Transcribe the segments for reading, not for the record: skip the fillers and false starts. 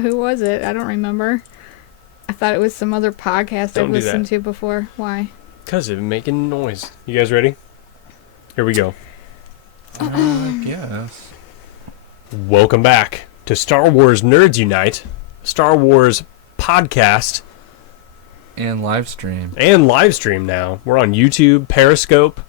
Who was it? I don't remember. I thought it was some other podcast I've listened to before. Why? Because it's making noise. You guys ready? Here we go. Yes. Welcome back to Star Wars Nerds Unite, Star Wars podcast. And live stream. And live stream now. We're on YouTube, Periscope,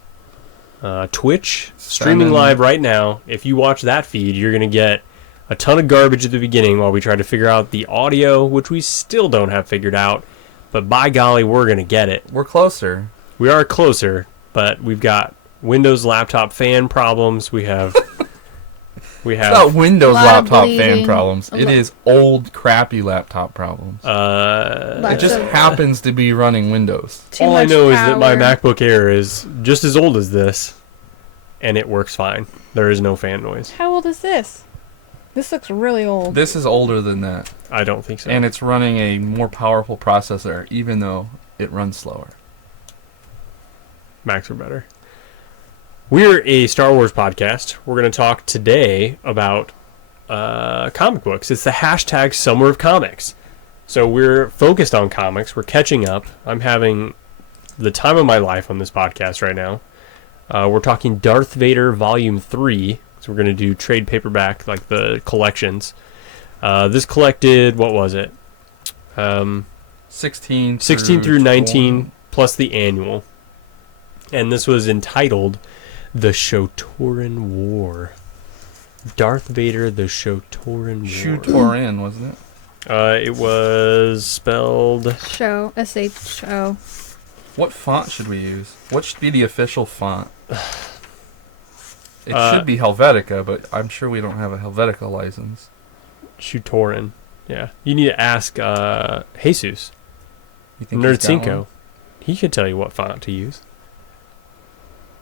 Twitch, streaming live right now. If you watch that feed, you're going to get a ton of garbage at the beginning while we try to figure out the audio, which we still don't have figured out. But by golly, we're going to get it. We're closer. We are closer, but we've got Windows laptop fan problems. We have... It's not Windows laptop fan problems. It is old, crappy laptop problems. It just happens to be running Windows. All I know is that my MacBook Air is just as old as this, and it works fine. There is no fan noise. How old is this? This looks really old. This is older than that. I don't think so. And it's running a more powerful processor, even though it runs slower. Macs are better. We're a Star Wars podcast. We're going to talk today about comic books. It's the hashtag Summer of Comics. So we're focused on comics. We're catching up. I'm having the time of my life on this podcast right now. We're talking Darth Vader Volume 3. So we're going to do trade paperback, like the collections. This collected, what was it? 16 through 19, plus the annual. And this was entitled The Shu-Torun War. Darth Vader, The Shu-Torun War. Shu-Torun, wasn't it? It was spelled... Show, S-H-O. What font should we use? What should be the official font? It should be Helvetica, but I'm sure we don't have a Helvetica license. Shu-Torun. Yeah. You need to ask Jesus. You think Nerd5. He could tell you what font to use.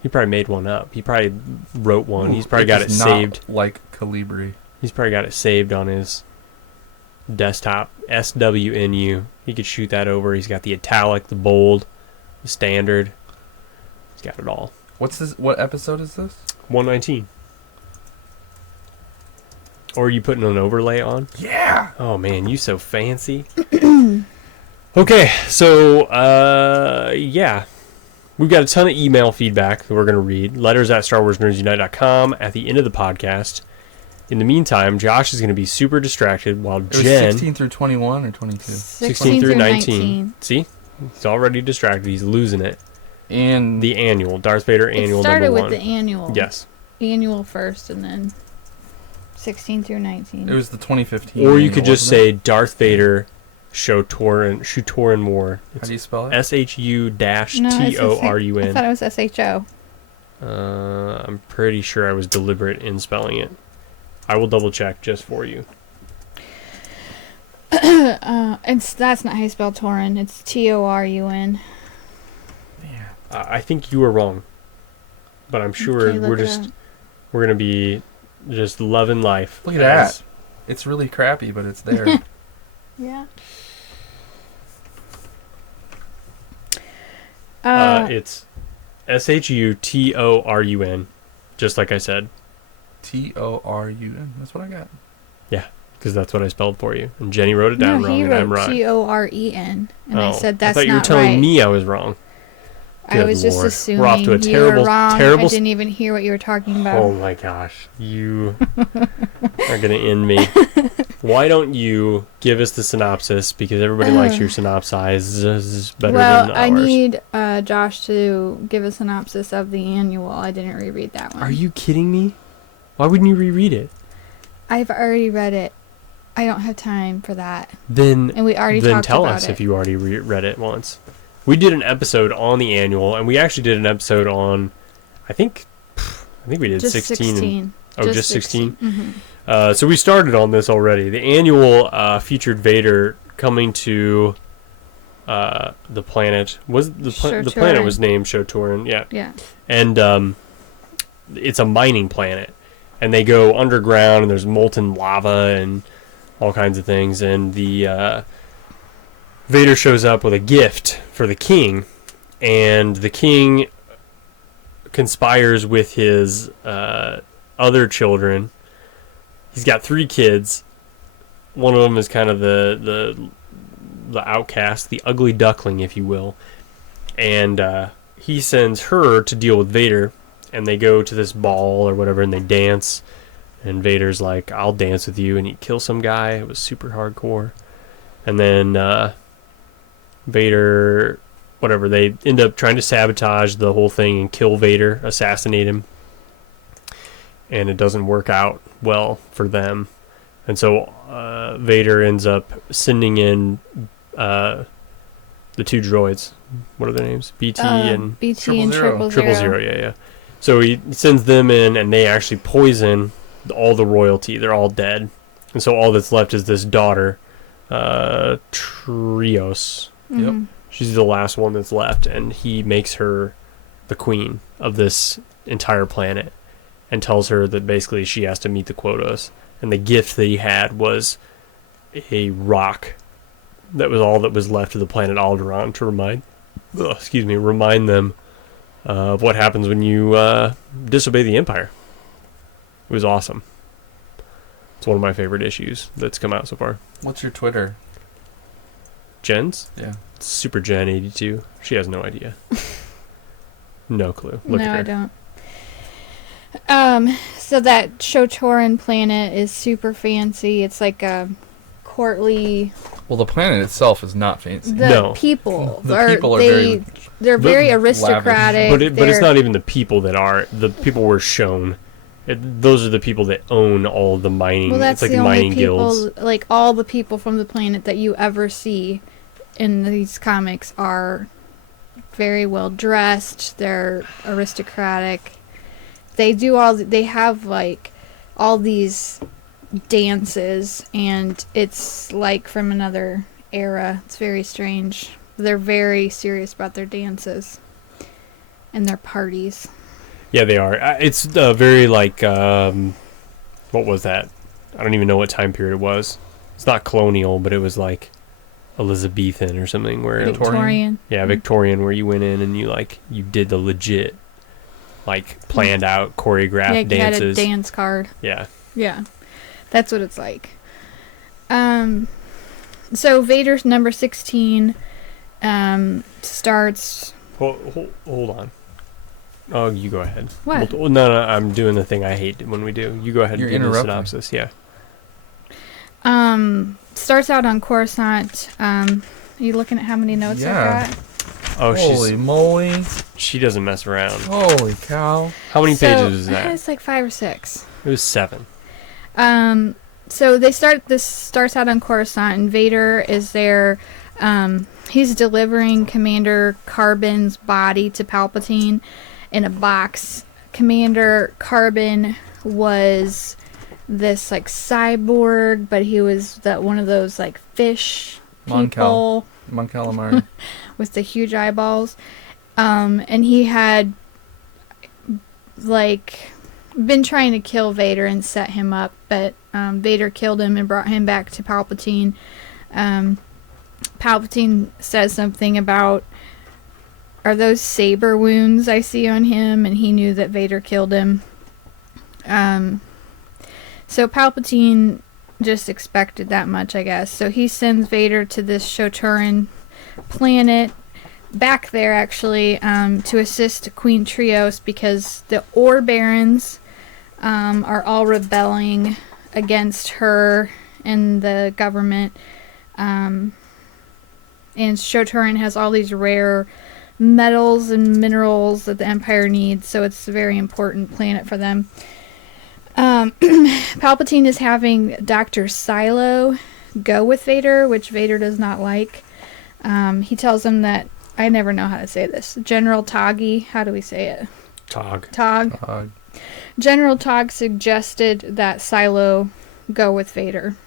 He probably made one up. He probably wrote one. He's probably got it saved. Like Calibri. He's probably got it saved on his desktop. SWNU. He could shoot that over. He's got the italic, the bold, the standard. He's got it all. What's this? What episode is this? 119. Or are you putting an overlay on? Yeah. Oh man, you so fancy. Okay, so yeah. We've got a ton of email feedback that we're going to read. Letters at StarWarsNerdsUnite.com at the end of the podcast. In the meantime, Josh is going to be super distracted while Jen... 16 through 21 or 22? 16 through 19. See? He's already distracted. He's losing it. And the annual. Darth Vader annual number 1. It started with the annual. Yes. Annual first and then 16 through 19. It was the 2015 Or you could just say Darth Vader... Shu-Torun War. How do you spell it? SHU-TORUN. I thought it was SHO. I'm pretty sure I was deliberate in spelling it. I will double check just for you. That's not how you spell Torun. It's TORUN. Yeah. I think you were wrong, but I'm sure we're gonna be just loving life. Look at that. It's really crappy, but it's there. Yeah. It's SHU-TORUN, just like I said. TORUN. That's what I got. Yeah, because that's what I spelled for you, and Jenny wrote it down wrong, and I'm right. TOREN, and I said that's not right. I thought you were telling me I was wrong. I was just assuming we're off to a terrible, I didn't even hear what you were talking about. Oh my gosh, you are gonna end me. Why don't you give us the synopsis? Because everybody likes your synopsis better than ours. Well, I need Josh to give a synopsis of the annual. I didn't reread that one. Are you kidding me? Why wouldn't you reread it? I've already read it. I don't have time for that. And we already talked about it. Then tell us if you already read it once. We did an episode on the annual, and we actually did an episode on, I think we did just 16. Just 16? Mm-hmm. So we started on this already. The annual featured Vader coming to the planet. The planet was named Shu-Torun, yeah. Yeah. And it's a mining planet. And they go underground, and there's molten lava and all kinds of things. And the Vader shows up with a gift for the king, and the king conspires with his other children. He's got 3 kids, one of them is kind of the outcast, the ugly duckling, if you will. And he sends her to deal with Vader, and they go to this ball or whatever, and they dance. And Vader's like, I'll dance with you, and he kills some guy. It was super hardcore. And then Vader, whatever, they end up trying to sabotage the whole thing and kill Vader, assassinate him. And it doesn't work out well for them. And so Vader ends up sending in the two droids. What are their names? BT and Triple Zero, yeah. So he sends them in, and they actually poison all the royalty. They're all dead. And so all that's left is this daughter, Trios. Mm-hmm. Yep. She's the last one that's left, and he makes her the queen of this entire planet and tells her that basically she has to meet the quotas. And the gift that he had was a rock that was all that was left of the planet Alderaan to remind them of what happens when you disobey the Empire. It was awesome. It's one of my favorite issues that's come out so far. What's your Twitter? Jen's? Yeah. Super Jen 82. She has no idea. No clue. Look at her. I don't. So that Shu-Torun planet is super fancy. It's like a courtly. Well, the planet itself is not fancy. The people. People are they're very aristocratic. But it's not even the people that are. The people were shown. Those are the people that own all the mining. Well, that's it's like the mining only people, guilds. like all the people from the planet that you ever see in these comics are very well dressed. They're aristocratic. They have like all these dances, and it's like from another era. It's very strange. They're very serious about their dances and their parties. Yeah, they are. It's very like, what was that? I don't even know what time period it was. It's not colonial, but it was like Elizabethan or something. Where Victorian. Yeah, Victorian, where you went in and you did the legit, like planned out, choreographed dances. You had a dance card. Yeah. Yeah, that's what it's like. So Vader's number 16 starts. Hold on. Oh, you go ahead. What? No, I'm doing the thing I hate when we do. You go ahead and do the synopsis. Yeah. Starts out on Coruscant. Are you looking at how many notes I got? Oh, holy moly. She doesn't mess around. Holy cow. How many pages is that? It's like 5 or 6. It was 7. So this starts out on Coruscant, and Vader is there. He's delivering Commander Carbon's body to Palpatine in a box. Commander Carbon was this like cyborg, but he was one of those like fish people. Mon Calamari. With the huge eyeballs. And he had like been trying to kill Vader and set him up, but Vader killed him and brought him back to Palpatine. Palpatine says something about, are those saber wounds I see on him? And he knew that Vader killed him. So Palpatine just expected that much, I guess. So he sends Vader to this Shu-Torun planet, back there actually, to assist Queen Trios, because the Ore Barons are all rebelling against her and the government. And Shu-Torun has all these rare metals and minerals that the Empire needs, so it's a very important planet for them. Palpatine is having Dr. Silo go with Vader, which Vader does not like. He tells him that, I never know how to say this, General Toggy, how do we say it? Tog. General Tog suggested that Silo go with Vader.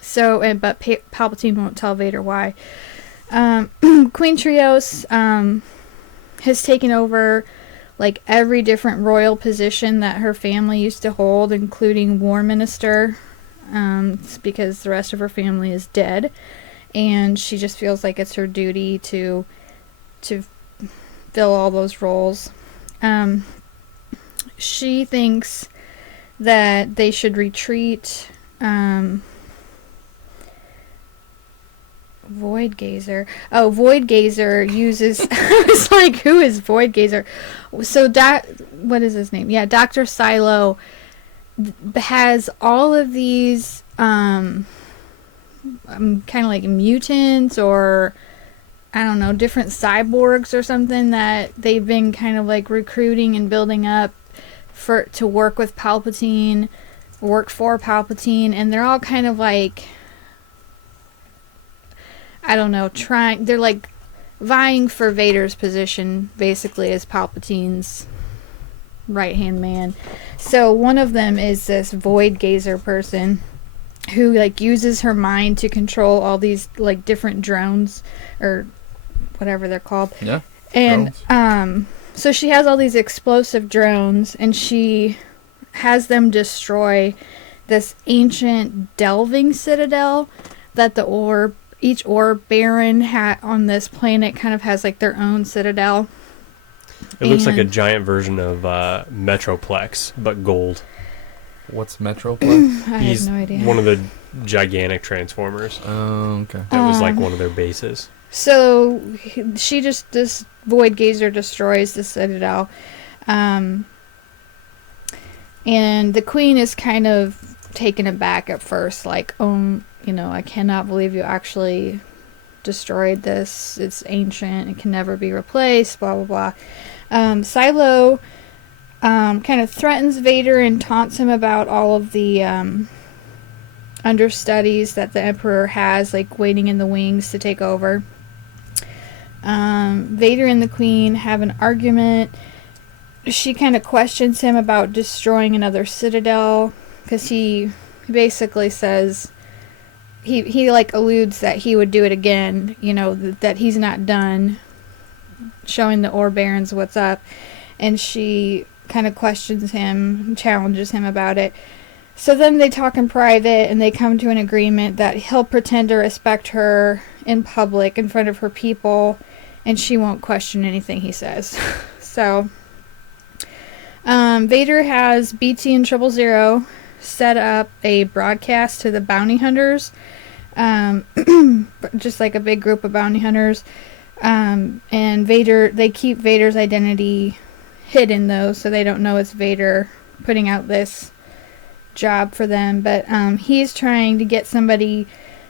So, but Palpatine won't tell Vader why. Queen Trios has taken over like every different royal position that her family used to hold, including War Minister, because the rest of her family is dead, and she just feels like it's her duty to fill all those roles. She thinks that they should retreat Void Gazer. Oh, Void Gazer uses... I was like, who is Void Gazer? So, what is his name? Yeah, Dr. Silo has all of these kind of like mutants or, I don't know, different cyborgs or something that they've been kind of like recruiting and building up to work with Palpatine, work for Palpatine, and they're all kind of like... I don't know, they're like vying for Vader's position, basically, as Palpatine's right-hand man. So one of them is this Void Gazer person who, like, uses her mind to control all these, like, different drones, or whatever they're called. Yeah. And, so she has all these explosive drones, and she has them destroy this ancient delving citadel that each orb baron on this planet kind of has like their own citadel. It looks like a giant version of Metroplex, but gold. What's Metroplex? I have no idea. One of the gigantic Transformers. Oh, okay. That was like one of their bases. So this Void Gazer destroys the citadel. And the queen is kind of taken aback at first, like, I cannot believe you actually destroyed this. It's ancient. It can never be replaced, blah, blah, blah. Silo kind of threatens Vader and taunts him about all of the understudies that the Emperor has, like, waiting in the wings to take over. Vader and the Queen have an argument. She kind of questions him about destroying another citadel, because he basically says... He like alludes that he would do it again, that he's not done, showing the Ore Barons what's up, and she kind of questions him, challenges him about it. So then they talk in private, and they come to an agreement that he'll pretend to respect her in public in front of her people, and she won't question anything he says. So, Vader has BT and 000 set up a broadcast to the bounty hunters, just like a big group of bounty hunters, and they keep Vader's identity hidden, though, so they don't know it's Vader putting out this job for them, but he's trying to get somebody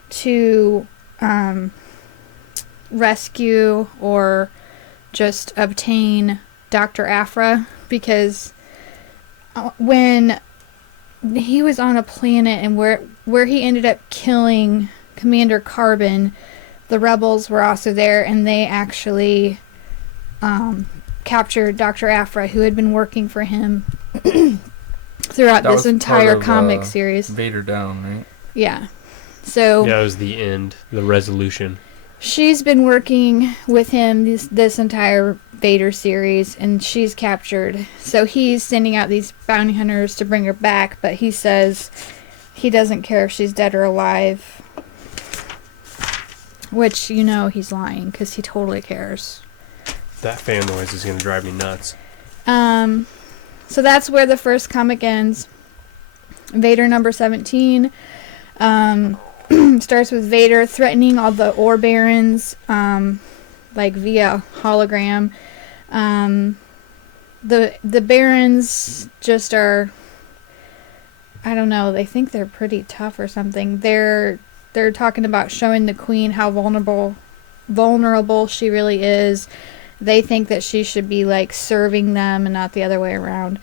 to rescue or just obtain Dr. Aphra, because when he was on a planet and where he ended up killing Commander Carbon, the rebels were also there, and they actually captured Dr. Aphra, who had been working for him throughout this entire comic series. Vader Down, right? Yeah. So yeah, it was the end, the resolution. She's been working with him this entire Vader series, and she's captured. So he's sending out these bounty hunters to bring her back, but he says he doesn't care if she's dead or alive. Which, he's lying, because he totally cares. That fan noise is going to drive me nuts. So that's where the first comic ends. Vader number 17. Starts with Vader threatening all the Ore Barons, like via hologram. The Barons just are, I don't know, they think they're pretty tough or something. They're talking about showing the Queen how vulnerable she really is. They think that she should be like serving them and not the other way around.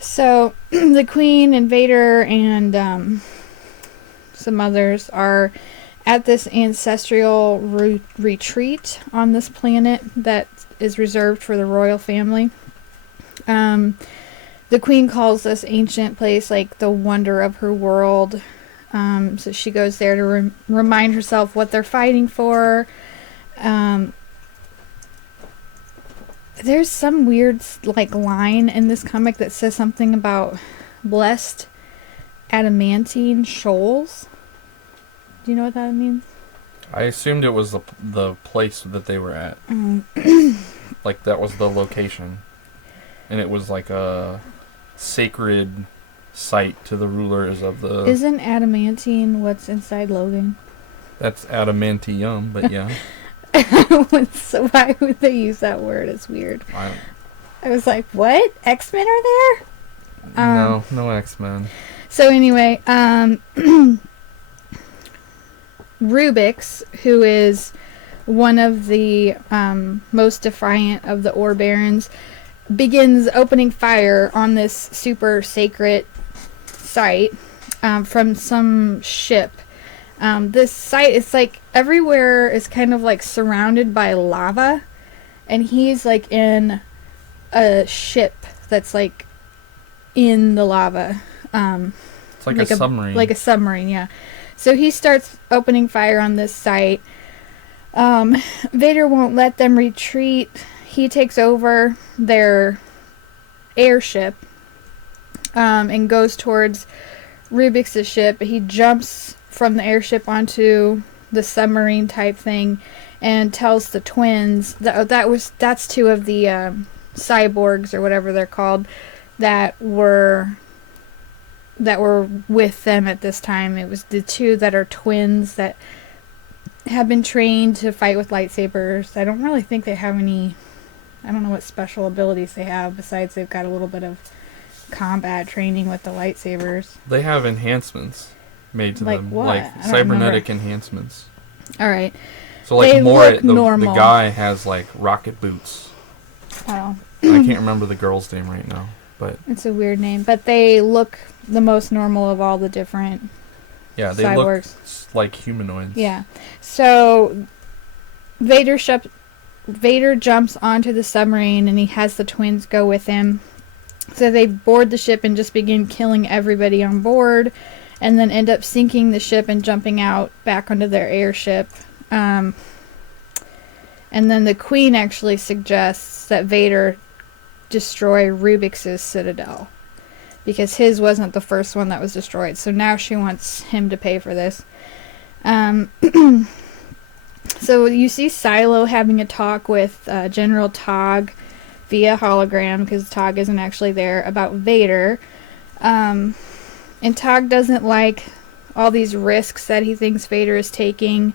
So the Queen and Vader and some others are at this ancestral retreat on this planet that is reserved for the royal family. The Queen calls this ancient place like the wonder of her world. So she goes there to remind herself what they're fighting for. There's some weird line in this comic that says something about blessed adamantine shoals. Do you know what that means? I assumed it was the place that they were at. Like that was the location. And it was like a sacred site to the rulers of the... Isn't adamantine what's inside Logan? That's adamantium, but yeah. So why would they use that word? It's weird. I was like, what? X-Men are there? No X-Men. So anyway, Rubix, who is one of the most defiant of the Ore Barons, begins opening fire on this super sacred site from some ship. This site is like everywhere is kind of like surrounded by lava, and he's like in a ship that's like in the lava. It's like a submarine. Like a submarine, yeah. So he starts opening fire on this site. Vader won't let them retreat. He takes over their airship and goes towards Rubix's ship. He jumps from the airship onto the submarine type thing and tells the twins that's two of the cyborgs or whatever they're called that were with them at this time. It was the two that are twins that have been trained to fight with lightsabers. I don't really think they have any. I don't know what special abilities they have besides they've got a little bit of combat training with the lightsabers. They have enhancements made to them, what? like cybernetic enhancements. All right. So like they look normal. The guy has like rocket boots. Oh. I can't remember the girl's name right now, but it's a weird name. But they look the most normal of all the different. Yeah, they cyborgs. Look like humanoids. Yeah. So Vader jumps onto the submarine and he has the twins go with him. So they board the ship and just begin killing everybody on board, and then end up sinking the ship and jumping out back onto their airship. And then the Queen actually suggests that Vader destroy Rubix's citadel, because his wasn't the first one that was destroyed. So now she wants him to pay for this. So you see Silo having a talk with General Tog via hologram, because Tog isn't actually there, about Vader. And Tog doesn't like all these risks that he thinks Vader is taking.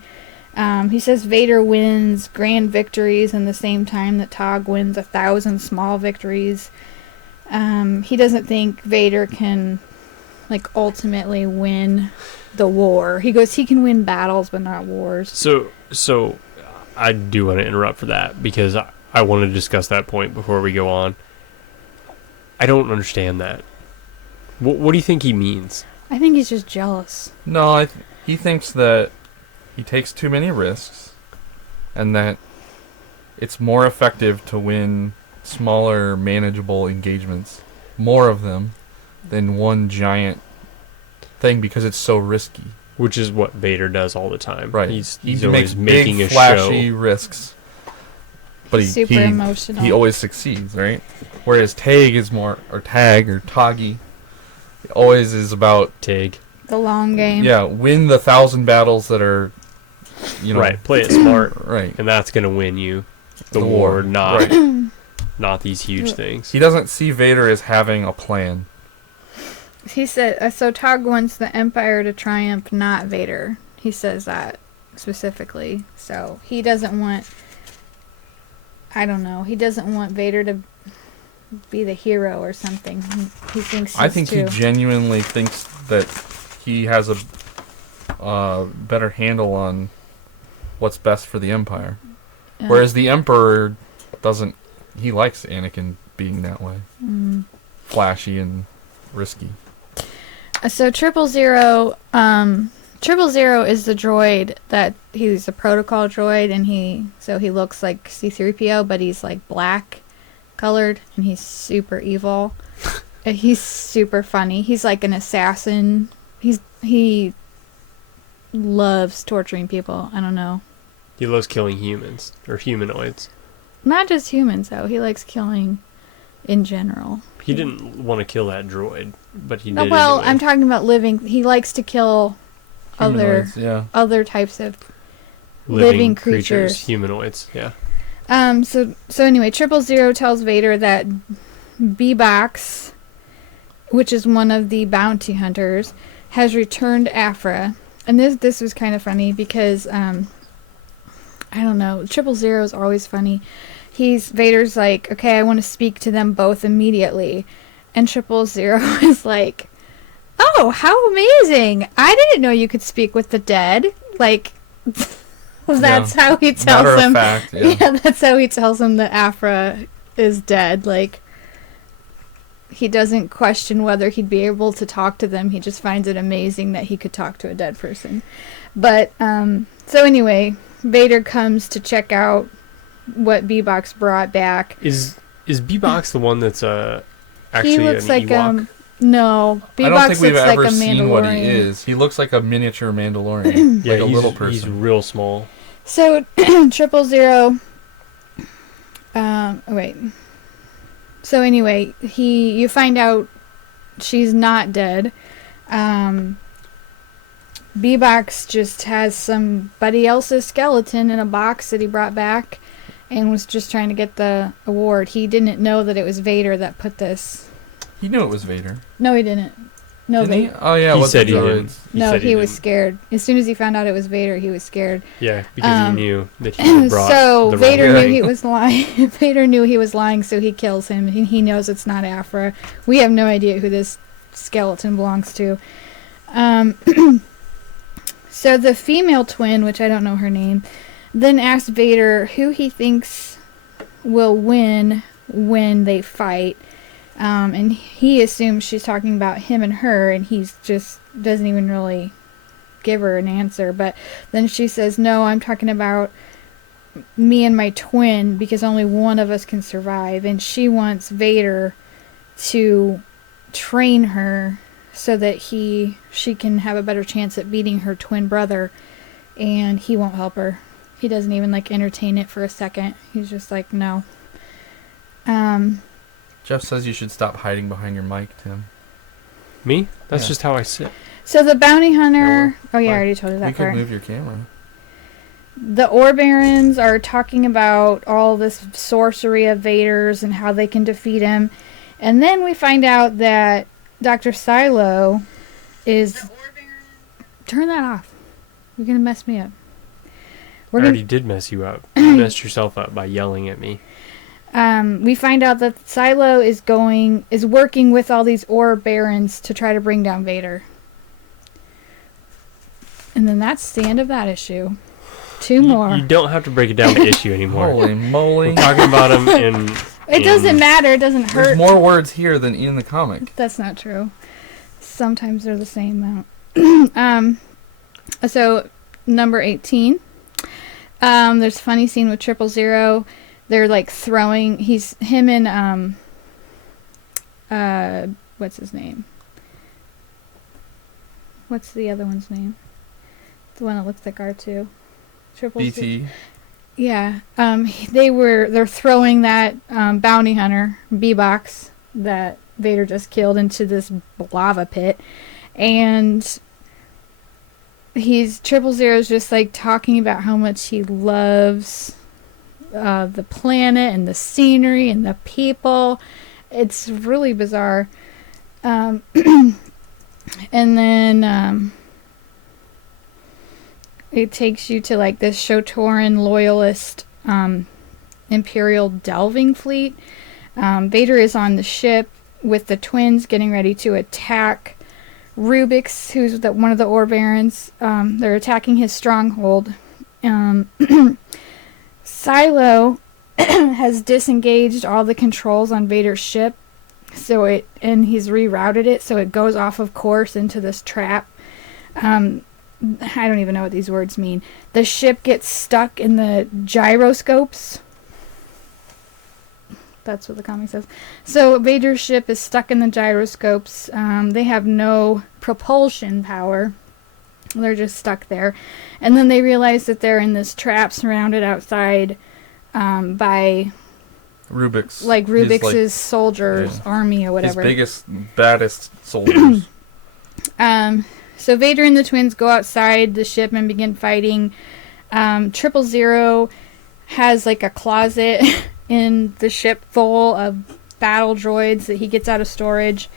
He says Vader wins grand victories in the same time that Tog wins 1,000 small victories. He doesn't think Vader can, like, ultimately win the war. He goes, he can win battles, but not wars. So I do want to interrupt for that, because I want to discuss that point before we go on. I don't understand that. What do you think he means? I think he's just jealous. No, he thinks that he takes too many risks, and that it's more effective to win smaller, manageable engagements, more of them, than one giant thing, because it's so risky. Which is what Vader does all the time. Right. He's he always makes making big, a flashy show. risks. But super emotional. He always succeeds, right? Whereas Tag is more, or Toggy, always is about Tag. The long game. Yeah, win the 1,000 battles that are, right. Play it smart, right? And that's gonna win you the war, not right. not these huge things. He doesn't see Vader as having a plan. He said, so Tog wants the Empire to triumph, not Vader. He says that specifically. So he doesn't want, I don't know, he doesn't want Vader to be the hero or something. He thinks I think he genuinely thinks that he has a better handle on what's best for the Empire. Yeah. Whereas the Emperor doesn't, he likes Anakin being that way. Flashy and risky. So 000, 000 is the droid that he's a protocol droid, and he looks like C-3PO, but he's like black colored, and he's super evil. He's super funny. He's like an assassin. He loves torturing people. I don't know. He loves killing humans or humanoids. Not just humans though. He likes killing in general. He didn't want to kill that droid, but he did. Well, anyway. I'm talking about living. He likes to kill other types of living creatures. Humanoids, yeah. So anyway, 000 tells Vader that B-Box, which is one of the bounty hunters, has returned Afra, and this was kind of funny because I don't know, 000 is always funny. Vader's like, okay, I want to speak to them both immediately, and 000 is like, oh, how amazing! I didn't know you could speak with the dead. Like, that's how he tells him. Fact, that's how he tells him that Afra is dead. Like, he doesn't question whether he'd be able to talk to them. He just finds it amazing that he could talk to a dead person. But, so anyway, Vader comes to check out what B-Box brought back. Is B-Box the one that's actually he looks an like Ewok? No, I don't think B-Box we've looks like ever a seen what he Mandalorian. is. He looks like a miniature Mandalorian, Yeah, like a little person. He's real small. So 000. Wait. So anyway, you find out she's not dead. B-Box just has somebody else's skeleton in a box that he brought back, and was just trying to get the award. He didn't know that it was Vader that put this. He knew it was Vader. No, he didn't. No, Didn't he? Vader. Oh yeah, He what said the he droids? didn't. No, he was didn't. scared. As soon as he found out it was Vader, he was scared. Yeah, because he knew that he had brought So the Vader wrong knew thing. he was lying. Vader knew he was lying, so he kills him. He knows it's not Afra. We have no idea who this skeleton belongs to. So the female twin, which I don't know her name, then asks Vader who he thinks will win when they fight. And he assumes she's talking about him and her, and he's just doesn't even really give her an answer. But then she says, no, I'm talking about me and my twin, because only one of us can survive. And she wants Vader to train her so that she can have a better chance at beating her twin brother, and he won't help her. He doesn't even entertain it for a second. He's just like, no. Jeff says you should stop hiding behind your mic, Tim. Me? That's Yeah. just how I sit. So the bounty hunter... Oh yeah, I Why? already told you that We could part. move your camera. The Ore Barons are talking about all this sorcery of Vader's and how they can defeat him. And then we find out that Dr. Silo is... Turn that off. You're going to mess me up. I already did mess you up. You messed yourself up by yelling at me. We find out that Silo is working with all these Ore Barons to try to bring down Vader. And then that's the end of that issue. Two more. You don't have to break it down to issue anymore. Holy moly. We're talking about him in... It doesn't matter. It doesn't hurt. There's more words here than in the comic. That's not true. Sometimes they're the same amount. So, number 18. There's a funny scene with 000. They're throwing... Him and... what's his name? What's the other one's name? The one that looks like R2. BT. Yeah. They're throwing that bounty hunter, B-Box, that Vader just killed, into this lava pit. And 000 is just talking about how much he loves the planet and the scenery and the people. It's really bizarre. And then it takes you to this Shu-Torun loyalist Imperial delving fleet. Vader is on the ship with the twins getting ready to attack Rubix, who's one of the Ore Barons. They're attacking his stronghold. Silo has disengaged all the controls on Vader's ship, and he's rerouted it so it goes off of course into this trap. I don't even know what these words mean. The ship gets stuck in the gyroscopes. That's what the comic says. So Vader's ship is stuck in the gyroscopes. They have no propulsion power. They're just stuck there. And then they realize that they're in this trap surrounded outside by Rubik's. Rubix's soldiers, army or whatever. His biggest, baddest soldiers. So Vader and the twins go outside the ship and begin fighting. 000 has a closet in the ship full of battle droids that he gets out of storage,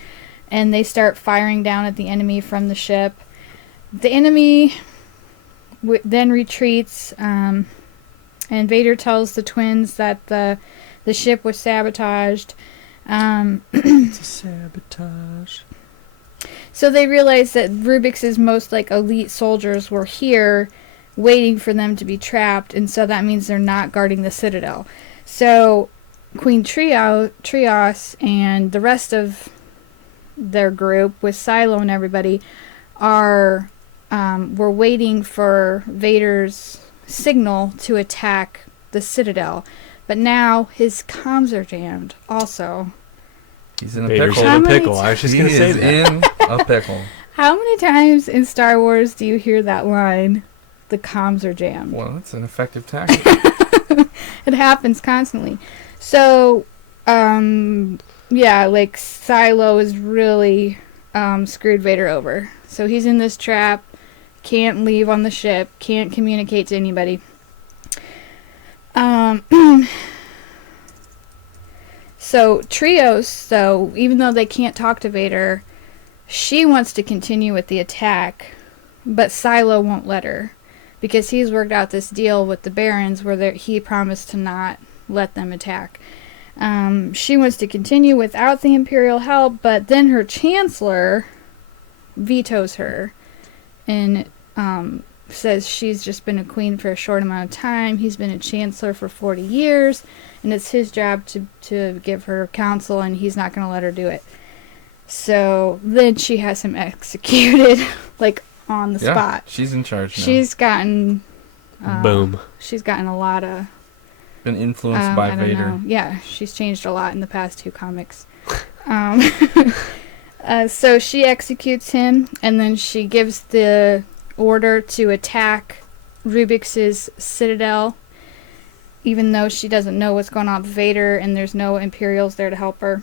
and they start firing down at the enemy from the ship. The enemy then retreats, and Vader tells the twins that the ship was sabotaged. It's a sabotage. So they realize that Rubix's most elite soldiers were here waiting for them to be trapped, and so that means they're not guarding the Citadel. So Queen Trios and the rest of their group with Silo and everybody were waiting for Vader's signal to attack the Citadel. But now his comms are jammed also. He's in a Vader's pickle. in a pickle. I was just going to say that. in a pickle. How many times in Star Wars do you hear that line, the comms are jammed? Well, that's an effective tactic. It happens constantly. So, Silo is really screwed Vader over. So he's in this trap, can't leave on the ship, can't communicate to anybody. So Trios, though, even though they can't talk to Vader, she wants to continue with the attack, but Silo won't let her, because he's worked out this deal with the Barons where he promised to not let them attack. She wants to continue without the Imperial help, but then her Chancellor vetoes her and says she's just been a queen for a short amount of time. He's been a Chancellor for 40 years, and it's his job to give her counsel, and he's not going to let her do it. So then she has him executed, on the spot. She's in charge now. She's gotten... Boom. She's gotten a lot of... Been influenced by I don't Vader. know. Yeah, she's changed a lot in the past 2 comics. So she executes him, and then she gives the order to attack Rubix's Citadel, even though she doesn't know what's going on with Vader, and there's no Imperials there to help her.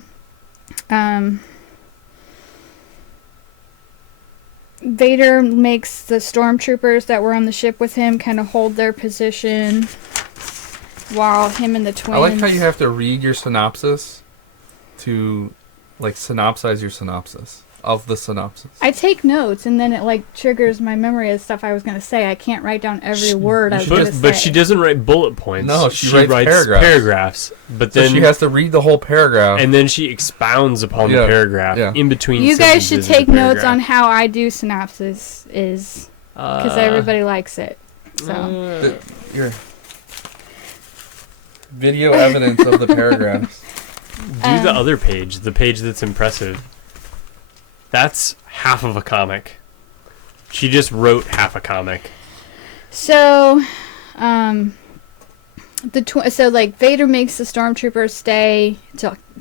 Vader makes the stormtroopers that were on the ship with him kind of hold their position while him and the twins... I like how you have to read your synopsis to, synopsize your synopsis of the synopsis. I take notes, and then it, triggers my memory of stuff I was going to say. I can't write down every word I was going to say. But she doesn't write bullet points. No, she writes paragraphs. But then she has to read the whole paragraph. And then she expounds upon the paragraph in between You guys should take notes on paragraph. how I do synopsis, because everybody likes it. So Your video evidence of the paragraphs. Do the other page, the page that's impressive. That's half of a comic. She just wrote half a comic. So, Vader makes the stormtroopers stay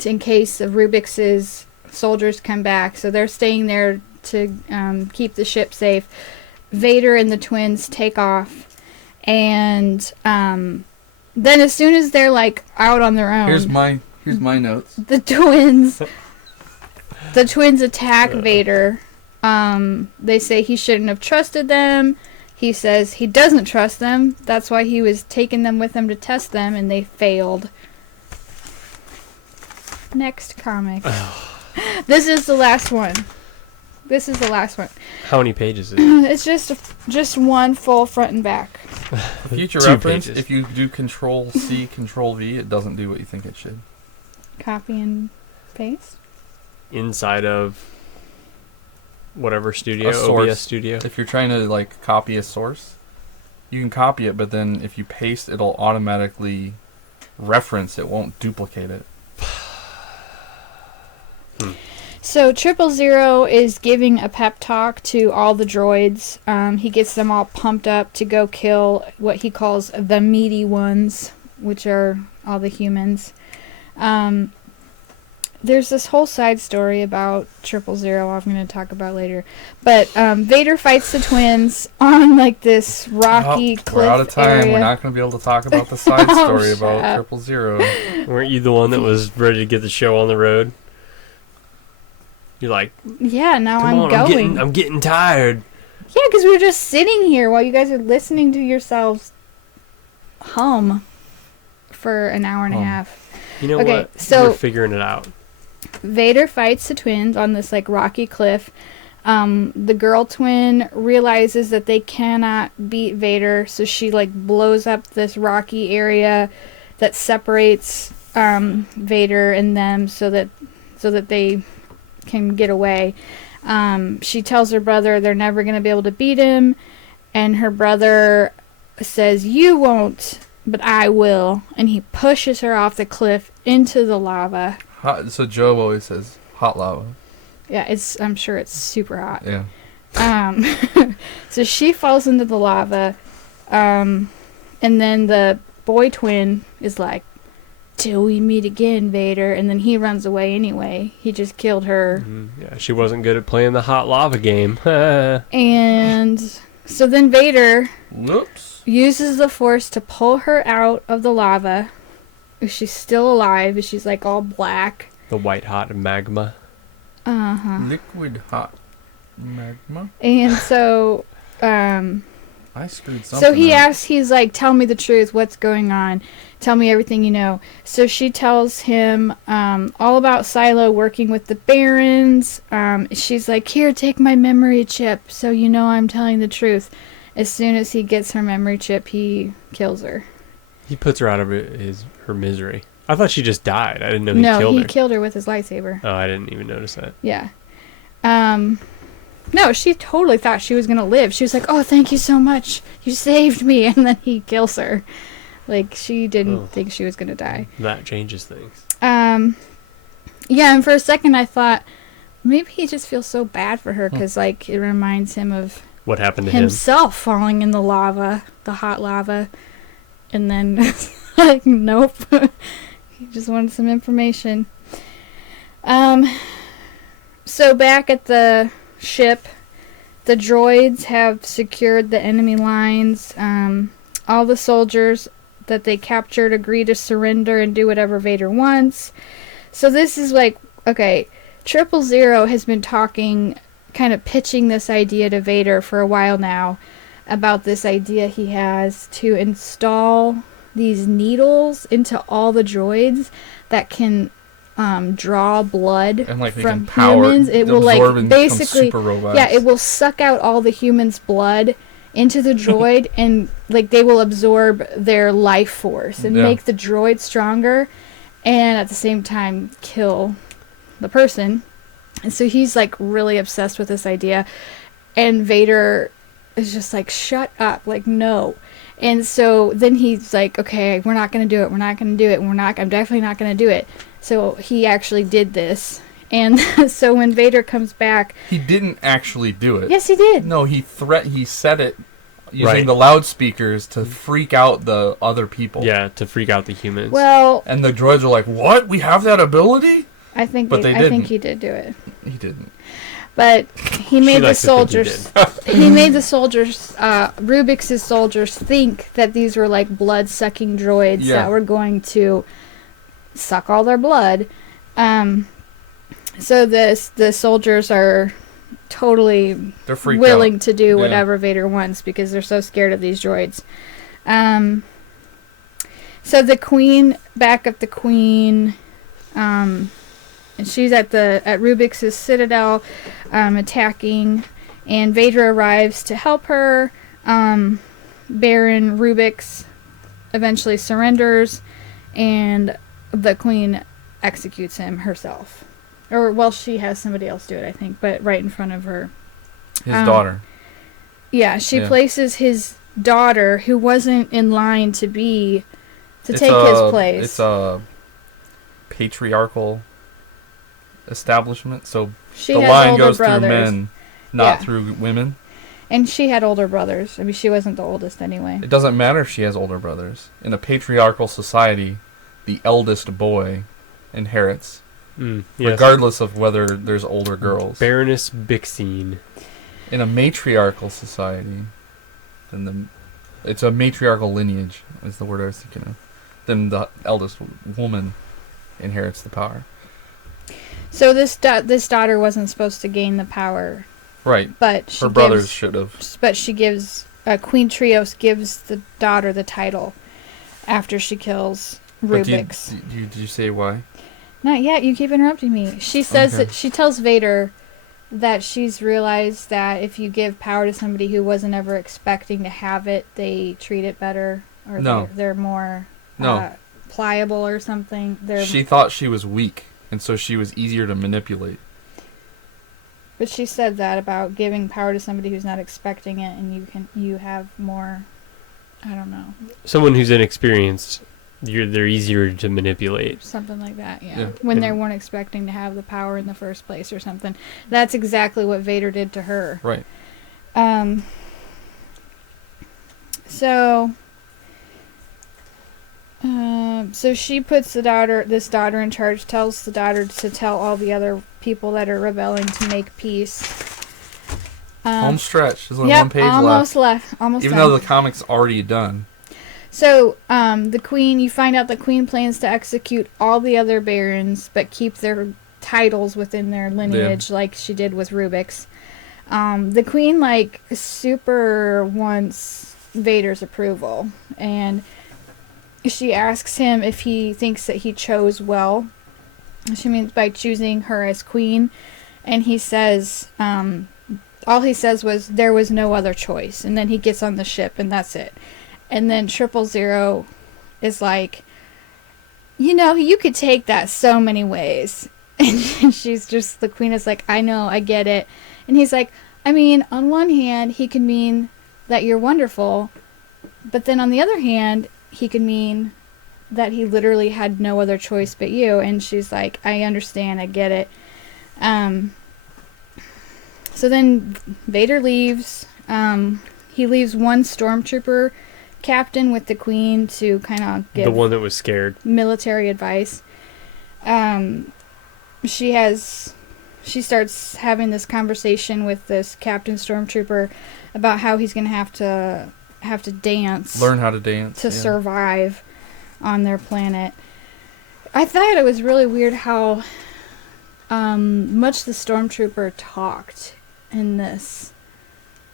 in case of Rubix's soldiers come back. So they're staying there to keep the ship safe. Vader and the twins take off, and then as soon as they're out on their own, Here's my notes. The twins attack Vader. They say he shouldn't have trusted them. He says he doesn't trust them. That's why he was taking them with him to test them, and they failed. Next comic. This is the last one. How many pages is it? It's just one full front and back. Future 2 reference, pages. if you do Control-C, Control-V, it doesn't do what you think it should. Copy and paste. Inside of whatever studio, A source. OBS studio. If you're trying to copy a source, you can copy it, but then if you paste, it'll automatically reference. It won't duplicate it. So 000 is giving a pep talk to all the droids. He gets them all pumped up to go kill what he calls the meaty ones, which are all the humans. There's this whole side story about 000 I'm going to talk about later. But Vader fights the twins on this rocky cliff We're out of time. area. We're not going to be able to talk about the side story about 000. Weren't you the one that was ready to get the show on the road? You're like, Yeah, now come I'm on, going. I'm getting tired. Yeah, because we were just sitting here while you guys are listening to yourselves hum for an hour and a half. You know Okay, what? so- We're figuring it out. Vader fights the twins on this rocky cliff. The girl twin realizes that they cannot beat Vader, so she like blows up this rocky area that separates Vader and them so that they can get away. She tells her brother they're never going to be able to beat him, and her brother says, "You won't, but I will," and he pushes her off the cliff into the lava. So Joe always says hot lava. Yeah, I'm sure it's super hot. Yeah. So she falls into the lava, and then the boy twin is like, "Till we meet again, Vader," and then he runs away anyway. He just killed her. Mm-hmm. Yeah, she wasn't good at playing the hot lava game. And so then Vader Whoops. uses the Force to pull her out of the lava. She's still alive. She's like all black. The white hot magma. Uh-huh. Liquid hot magma. And so, I screwed something so he up. asks, he's like, "Tell me the truth. What's going on? Tell me everything you know." So she tells him all about Silo working with the Barons. She's like, "Here, take my memory chip so you know I'm telling the truth." As soon as he gets her memory chip, he kills her. He puts her out of her misery. I thought she just died. I didn't know he killed her. No, he killed her with his lightsaber. Oh, I didn't even notice that. Yeah. No, she totally thought she was going to live. She was like, "Oh, thank you so much. You saved me." And then he kills her. Like, she didn't think she was going to die. That changes things. Yeah, and for a second I thought, maybe he just feels so bad for her because, like, it reminds him of What happened to him? himself falling in the lava, the hot lava. And then, like, nope. He just wanted some information. So back at the ship, the droids have secured the enemy lines. All the soldiers that they captured agree to surrender and do whatever Vader wants. So this is like, okay, 000 has been talking, kind of pitching this idea to Vader for a while now, about this idea he has to install these needles into all the droids that can draw blood And like from power, humans. It will like basically, super robots. yeah, it will suck out all the humans' blood into the droid, and like they will absorb their life force and make the droid stronger, and at the same time kill the person. And so he's like really obsessed with this idea, and Vader is just like, "Shut up, like no." And so then he's like, "Okay, we're not going to do it. We're not going to do it. I'm definitely not going to do it." So he actually did this. And so when Vader comes back, he didn't actually do it. Yes, he did. No, he said it using the loudspeakers to freak out the other people. Yeah, to freak out the humans. Well, and the droids are like, "What? We have that ability?" I think I think he did do it. He didn't. But he made the soldiers. He made the soldiers. Rubik's soldiers think that these were like blood-sucking droids that were going to suck all their blood. So the soldiers are totally willing to do whatever Vader wants because they're so scared of these droids. So the queen, back at the queen, and she's at Rubik's citadel, attacking, and Vader arrives to help her. Baron Rubik's eventually surrenders, and the queen executes him herself. Or, well, she has somebody else do it, I think, but right in front of her. His daughter. Yeah, she places his daughter, who wasn't in line to take his place. It's a patriarchal establishment, so the line goes through men, not through women. And she had older brothers. I mean, she wasn't the oldest anyway. It doesn't matter if she has older brothers. In a patriarchal society, the eldest boy inherits, regardless of whether there's older girls. Baroness Bixine. In a matriarchal society, then it's a matriarchal lineage, is the word I was thinking of. Then the eldest woman inherits the power. So this daughter wasn't supposed to gain the power. Right. But her brothers should have. But she gives... Queen Trios gives the daughter the title after she kills Rubik's. Did you say why? Not yet. You keep interrupting me. She says that she tells Vader that she's realized that if you give power to somebody who wasn't ever expecting to have it, they treat it better, or No. they're more No. pliable or something. She thought she was weak, and so she was easier to manipulate. But she said that about giving power to somebody who's not expecting it, and you have more. I don't know. Someone who's inexperienced, they're easier to manipulate. Something like that, yeah. Yeah. When they weren't expecting to have the power in the first place or something. That's exactly what Vader did to her. Right. So she puts this daughter in charge, tells the daughter to tell all the other people that are rebelling to make peace. Home stretch. There's only one page almost left. Almost Even done. though the comic's already done. So, the queen, you find out the queen plans to execute all the other barons, but keep their titles within their lineage, like she did with Rubik's. The queen, super wants Vader's approval, and she asks him if he thinks that he chose well. She means by choosing her as queen, and he says, all he says was, there was no other choice, and then he gets on the ship, and that's it. And then 000 is like, you could take that so many ways. And the queen is like, I know, I get it. And he's like, I mean, on one hand, he could mean that you're wonderful. But then on the other hand, he could mean that he literally had no other choice but you. And she's like, I understand, I get it. So then Vader leaves. He leaves one stormtrooper captain with the queen to kind of give The one that was scared. military advice. She starts having this conversation with this captain stormtrooper about how he's going to have to dance, Learn how to dance. to survive on their planet. I thought it was really weird how much the stormtrooper talked in this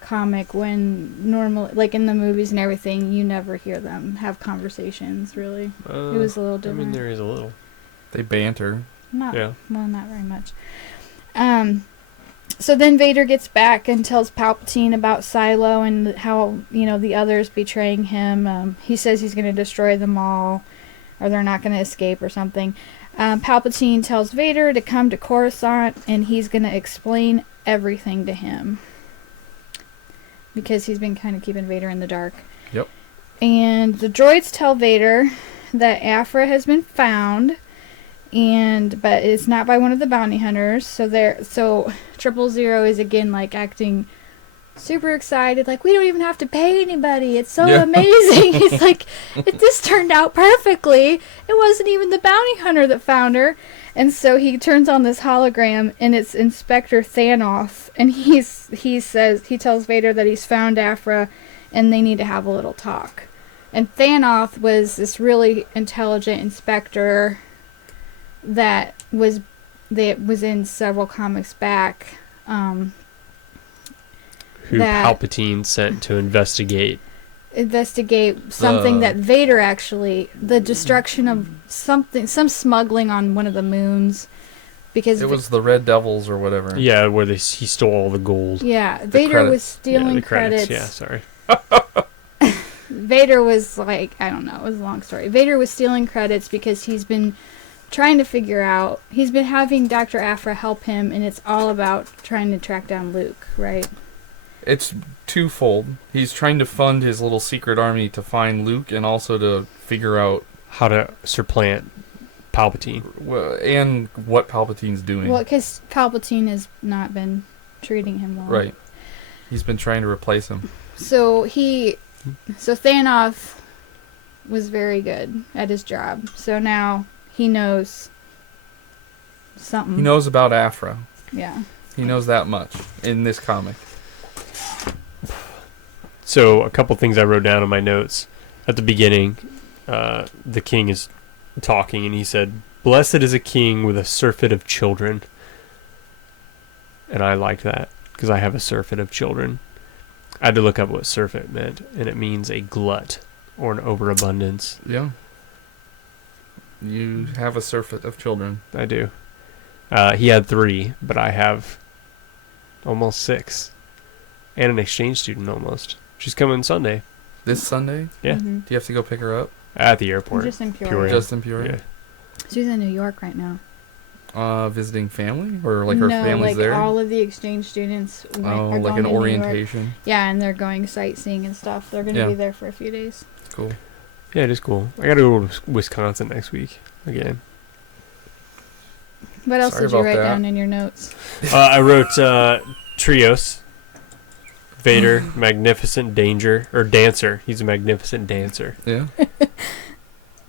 comic, when normally, like in the movies and everything, you never hear them have conversations, really. It was a little different. I mean, there is a little. They banter. Not very much. So then Vader gets back and tells Palpatine about Silo and how, the others betraying him. He says he's going to destroy them all, or they're not going to escape or something. Palpatine tells Vader to come to Coruscant, and he's going to explain everything to him, because he's been kind of keeping Vader in the dark. Yep. And the droids tell Vader that Aphra has been found, but it's not by one of the bounty hunters. So 000 is again acting super excited, we don't even have to pay anybody. It's so amazing. He's like, this turned out perfectly. It wasn't even the bounty hunter that found her. And so he turns on this hologram, and it's Inspector Thanoth, and he tells Vader that he's found Aphra, and they need to have a little talk. And Thanoth was this really intelligent inspector that was in several comics back. Who Palpatine sent to investigate something that Vader the destruction of some smuggling on one of the moons, because it was the Red Devils or whatever. Yeah, where he stole all the gold. Yeah, Vader was stealing credits. Yeah, sorry. Vader was I don't know, it was a long story. Vader was stealing credits because he's been trying to figure out, he's been having Dr. Aphra help him, and it's all about trying to track down Luke, right? It's twofold. He's trying to fund his little secret army to find Luke, and also to figure out how to supplant Palpatine. And what Palpatine's doing. Well, because Palpatine has not been treating him well. Right. He's been trying to replace him. So Thanoth was very good at his job. So now he knows something. He knows about Aphra. Yeah. He knows that much in this comic. So a couple things I wrote down in my notes. At the beginning, the king is talking, and he said, "Blessed is a king with a surfeit of children." And I liked that, because I have a surfeit of children. I had to look up what surfeit meant, and it means a glut or an overabundance. Yeah. You have a surfeit of children. I do. He had 3, but I have almost 6. And an exchange student almost. She's coming Sunday. This Sunday? Yeah. Mm-hmm. Do you have to go pick her up? At the airport. Just in Peoria. Just in Peoria? Yeah. She's in New York right now. Visiting family? Or like her family's there? No, all of the exchange students are like going an to New York. orientation? Yeah, and they're going sightseeing and stuff. They're going to be there for a few days. Cool. Yeah, it is cool. I got to go to Wisconsin next week again. What else Sorry did you about write that. down in your notes? I wrote Trios. Vader, magnificent dancer. He's a magnificent dancer. Yeah.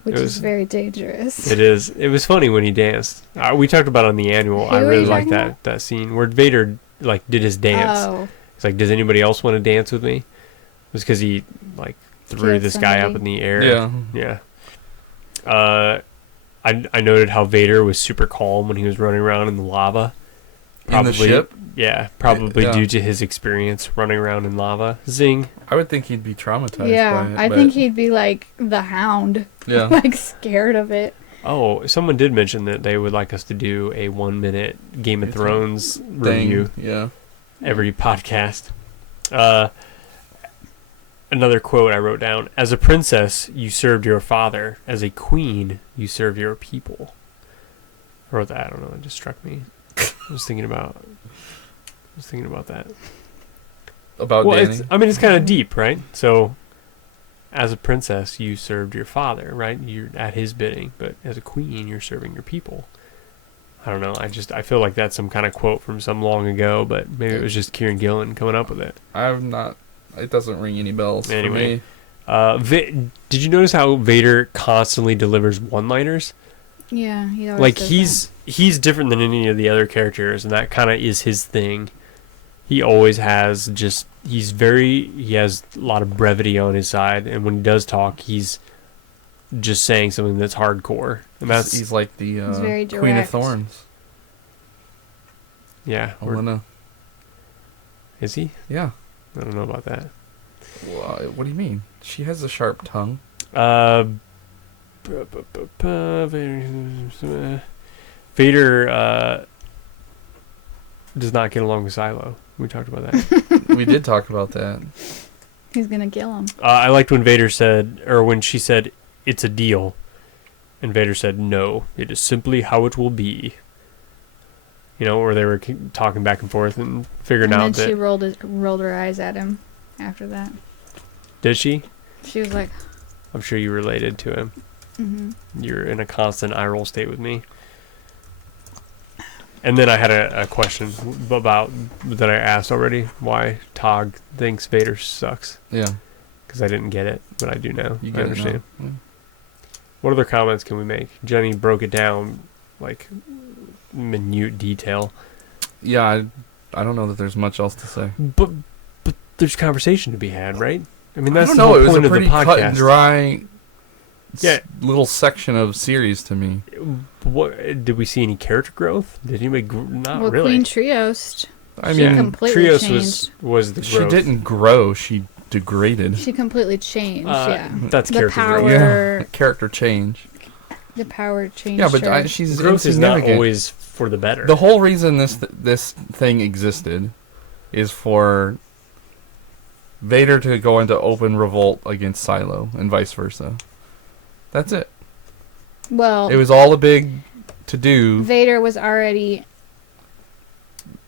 Which is very dangerous. It is. It was funny when he danced. We talked about it on the annual. Who I are really you like talking that scene where Vader like did his dance. Oh. He's like, "Does anybody else want to dance with me?" It was because he like threw Killed this guy up somebody. in the air. Yeah. I noted how Vader was super calm when he was running around in the lava. In the ship? Yeah, probably Yeah. due to his experience running around in lava. Zing. I would think he'd be traumatized Yeah, by it. I think he'd be like the Hound. Yeah. Like scared of it. Oh, someone did mention that they would like us to do a 1-minute Game of Thrones review Yeah. every podcast. Another quote I wrote down: "As a princess, you served your father. As a queen, you serve your people." I wrote that. I don't know. It just struck me. I was thinking about that. About Well, Danny? it's kind of deep, right? So, as a princess, you served your father, right? You're at his bidding. But as a queen, you're serving your people. I don't know. I feel like that's some kind of quote from some long ago, but maybe it was just Kieran Gillen coming up with it. I'm not... It doesn't ring any bells Anyway. for me. Did you notice how Vader constantly delivers one-liners? Yeah, he always Like does he's different than any of the other characters, and that kind of is his thing. He always has he has a lot of brevity on his side, and when he does talk, he's just saying something that's hardcore, and that's He's like the He's very Queen of direct. Thorns. yeah. Helena. Is he? Yeah. I don't know about that. What do you mean? She has a sharp tongue. Vader does not get along with Silo. We talked about that. We did talk about that. He's gonna kill him. I liked when Vader said, or when she said, "It's a deal," and Vader said, "No, it is simply how it will be." You know, where they were talking back and forth and figuring out And then that. she rolled her eyes at him after that. Did she? She was like, I'm sure you related to him. mm-hmm. You're in a constant eye roll state with me. And then I had a question about that I asked already. Why Tog thinks Vader sucks? Yeah. Because I didn't get it, but I do now. You I get it understand. now. Yeah. What other comments can we make? Jenny broke it down, like minute detail. Yeah, I don't know that there's much else to say. But there's conversation to be had, right? I mean, I that's don't the know. whole It was point a of the pretty cut and podcast. dry Yeah. little section of series to me. What did we see any character growth? Did anybody? Not well, really. Queen Trios. I She mean, completely Trios changed. was the growth. she didn't grow. She degraded. She completely changed. Yeah. That's The character power- growth. Yeah, character change. The power changed. Yeah, but her. she's Growth is not insignificant. always for the better. The whole reason this thing existed is for Vader to go into open revolt against Silo and vice versa. That's it. Well, It was all a big to-do. Vader was already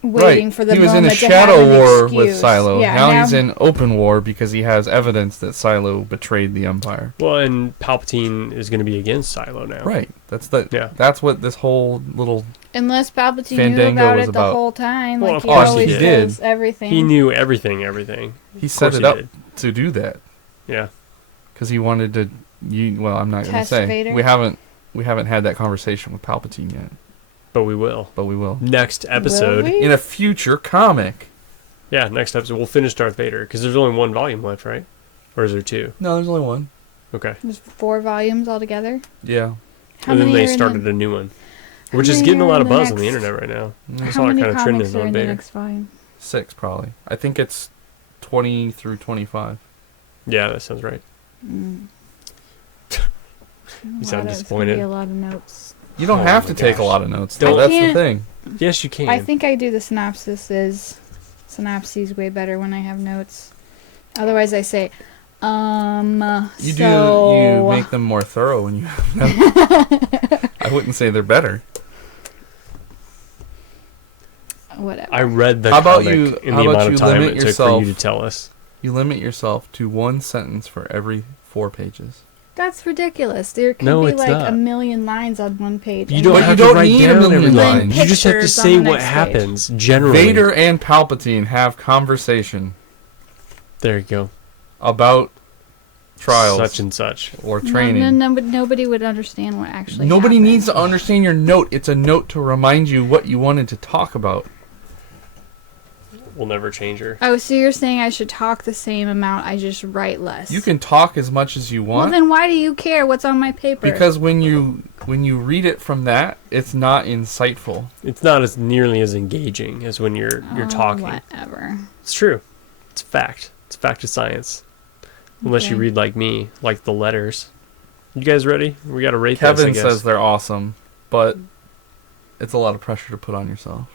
waiting for the he was moment in a to shadow have an war excuse. with Silo. Yeah, now he's in open war because he has evidence that Silo betrayed the Empire. Well, and Palpatine is going to be against Silo now. Right. That's what this whole little... Unless Palpatine knew Fandango about was it the about. whole time, Well, like of he course he always did. does everything. He knew everything. He Of set course it he up did. to do that Yeah. because he wanted to... Well, I'm not going to Test say. Vader? We haven't had that conversation with Palpatine yet, But we will. but we will. Next episode. Will we? In a future comic. Yeah, next episode. We'll finish Darth Vader because there's only one volume left, right? Or is there 2? No, there's only one. Okay. There's 4 volumes altogether. Yeah. How And then many they are in started the, a new one, How which is many getting a are lot in of the buzz on the next- internet right now. I How saw it many kind of trending comics are on in the Vader. next volume? 6 probably. I think it's 20 through 25. Yeah, that sounds right. Mm. You sound It's gonna be disappointed. a lot of notes. You don't Oh have my to take a gosh. lot of notes. Don't- Though. That's the Can't- thing. Yes, you can. I think I do the synopsis is Synopsis way better when I have notes. Otherwise, I say, You make them more thorough when you have notes. I wouldn't say they're better. Whatever. I read the How about comic you- in how the about amount you of time limit it took for yourself- you to tell us. You limit yourself to one sentence for every 4 pages. That's ridiculous. There could No, be it's like not. a million lines on one page. You and don't But then- have you to don't write need a down million every line. lines. You just have to Pictures on say the what next page. happens generally. Vader and Palpatine have conversation There you go. about trials Such and such. or training. No, but nobody would understand what actually Nobody happened. needs to understand your note. It's a note to remind you what you wanted to talk about. We'll never change her. Oh, so you're saying I should talk the same amount, I just write less? You can talk as much as you Well, want. then why do you care what's on my paper? Because when you read it from that, it's not insightful. It's not as nearly as engaging as when you're talking. Whatever. It's true. It's fact. It's fact of science. Unless you Okay. read like me, like the letters. You guys ready? We got to rate this, I Kevin guess. says they're awesome, but it's a lot of pressure to put on yourself.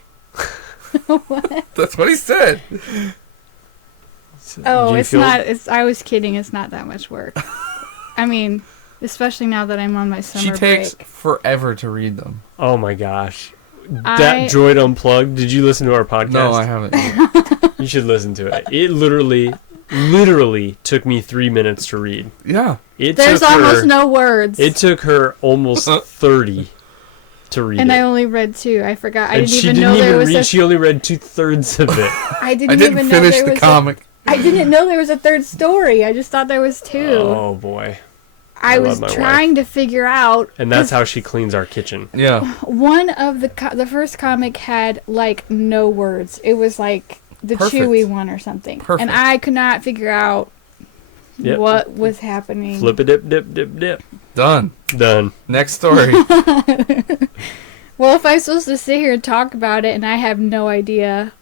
What? That's what he said. Oh, Do you it's feel- not. I was kidding. It's not that much work. I mean, especially now that I'm on my summer She takes break. forever to read them. Oh my gosh. That Droid Unplugged, did you listen to our podcast? No, I haven't. Yet. You should listen to it. It literally took me 3 minutes to read. Yeah. There's almost no words. It took her almost 30 to read and it. I only read 2. I forgot. I And didn't she even know there was read. a. She only read 2/3 of it. I I didn't didn't even know finish there the was comic. I didn't know there was a third story. I just thought there was 2. Oh boy. I I was love my trying to figure out. And that's 'cause how she cleans our kitchen. Yeah. one of the first comic had like no words. It was like the Perfect. Chewy one or something, Perfect. and I could not figure out Yep. what was happening. Flip a dip, dip, dip, dip. Done. Done. Next story. Well, if I'm supposed to sit here and talk about it and I have no idea,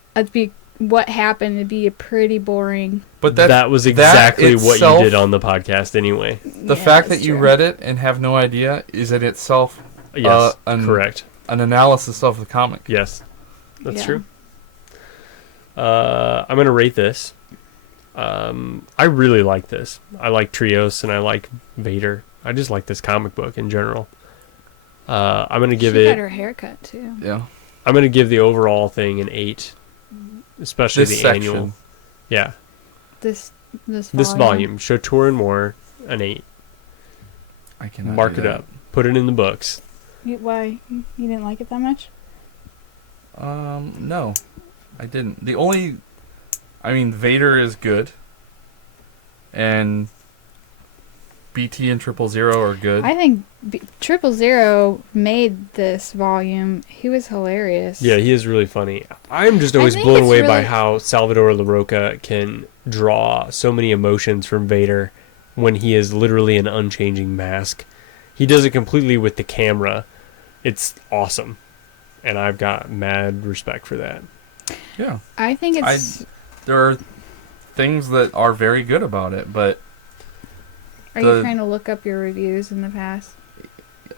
what happened. It'd be pretty boring. But That was exactly what itself- you did on the podcast anyway. The Yeah, fact that's that you true. read it and have no idea is in itself Yes, correct. An analysis of the comic. Yes, that's Yeah. true. I'm going to rate this. I really like this. I like Trios and I like Vader. I just like this comic book in general. I'm going to give She got it... her haircut too. Yeah. I'm going to give the overall thing an 8. Especially This the section. annual. Yeah. This This volume. Shu-Torun more, an 8. I cannot Mark do it that. up. Put it in the books. Why you didn't like it that much? No, I didn't. Vader is good, and BT and 000 are good. I think 000 made this volume. He was hilarious. Yeah, he is really funny. I'm just always think blown it's away by really- how Salvador LaRocca can draw so many emotions from Vader when he is literally an unchanging mask. He does it completely with the camera. It's awesome. And I've got mad respect for that. Yeah, I think it's. there are things that are very good about it, but Are you trying to look up your reviews in the past?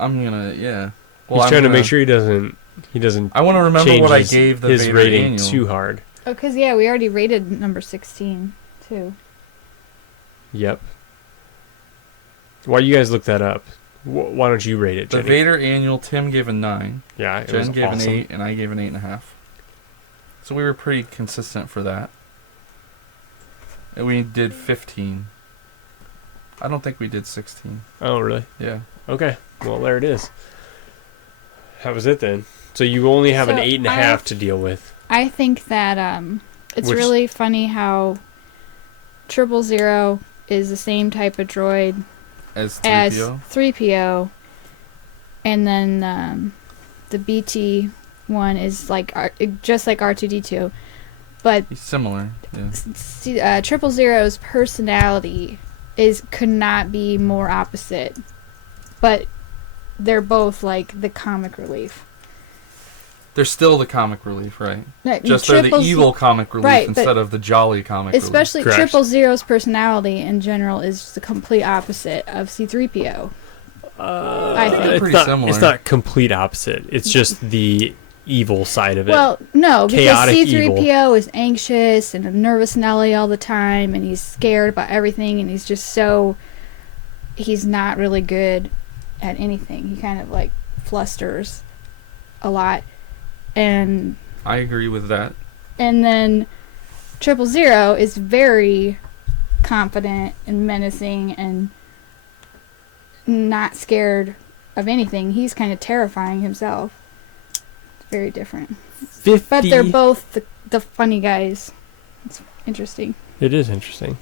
I'm gonna He's I'm trying to gonna- make sure he doesn't I want to remember change what I his- gave the his Vader rating annual. too hard. Oh, because yeah, we already rated number 16 too. Yep. Why you guys look that up? Why don't you rate it, The Jenny? Vader annual, Tim gave a 9. Yeah, it was Jen gave awesome. an 8, and I gave an 8.5. So we were pretty consistent for that. And we did 15. I don't think we did 16. Oh, really? Yeah. Okay. Well, there it is. That was it then. So you only have an So 8.5 to deal with. I think that it's Which- really funny how 000 is the same type of droid As 3PO. as 3PO, and then the BT one is like just like R2D2, but He's similar. Yeah. 000's personality could not be more opposite, but they're both like the comic relief. They're still the comic relief, right? Like, Just they're the evil comic relief right, but instead of the jolly comic relief. especially Correct. 000's personality in general is the complete opposite of C-3PO. I think. Pretty similar. It's not complete opposite. It's just the evil side of it. Well, no, because Chaotic C-3PO is anxious and a nervous Nelly all the time, and he's scared about everything, and he's not really good at anything. He kind of like flusters a lot. And I agree with that. And then 000 is very confident and menacing and not scared of anything. He's kind of terrifying himself. It's very different. 50. But they're both the funny guys. It's interesting. It is interesting.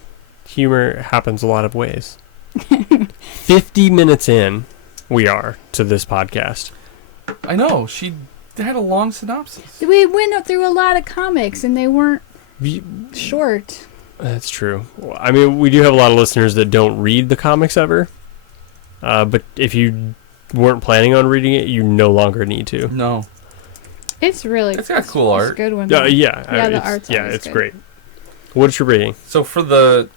Humor happens a lot of ways. 50 minutes in, we are to this podcast. I know. She had a long synopsis. We went through a lot of comics, and they weren't short. That's true. I mean, we do have a lot of listeners that don't read the comics ever. But if you weren't planning on reading it, you no longer need to. No. It's got cool art. It's a good one. Yeah, the art's it's good. great. What's your rating? So for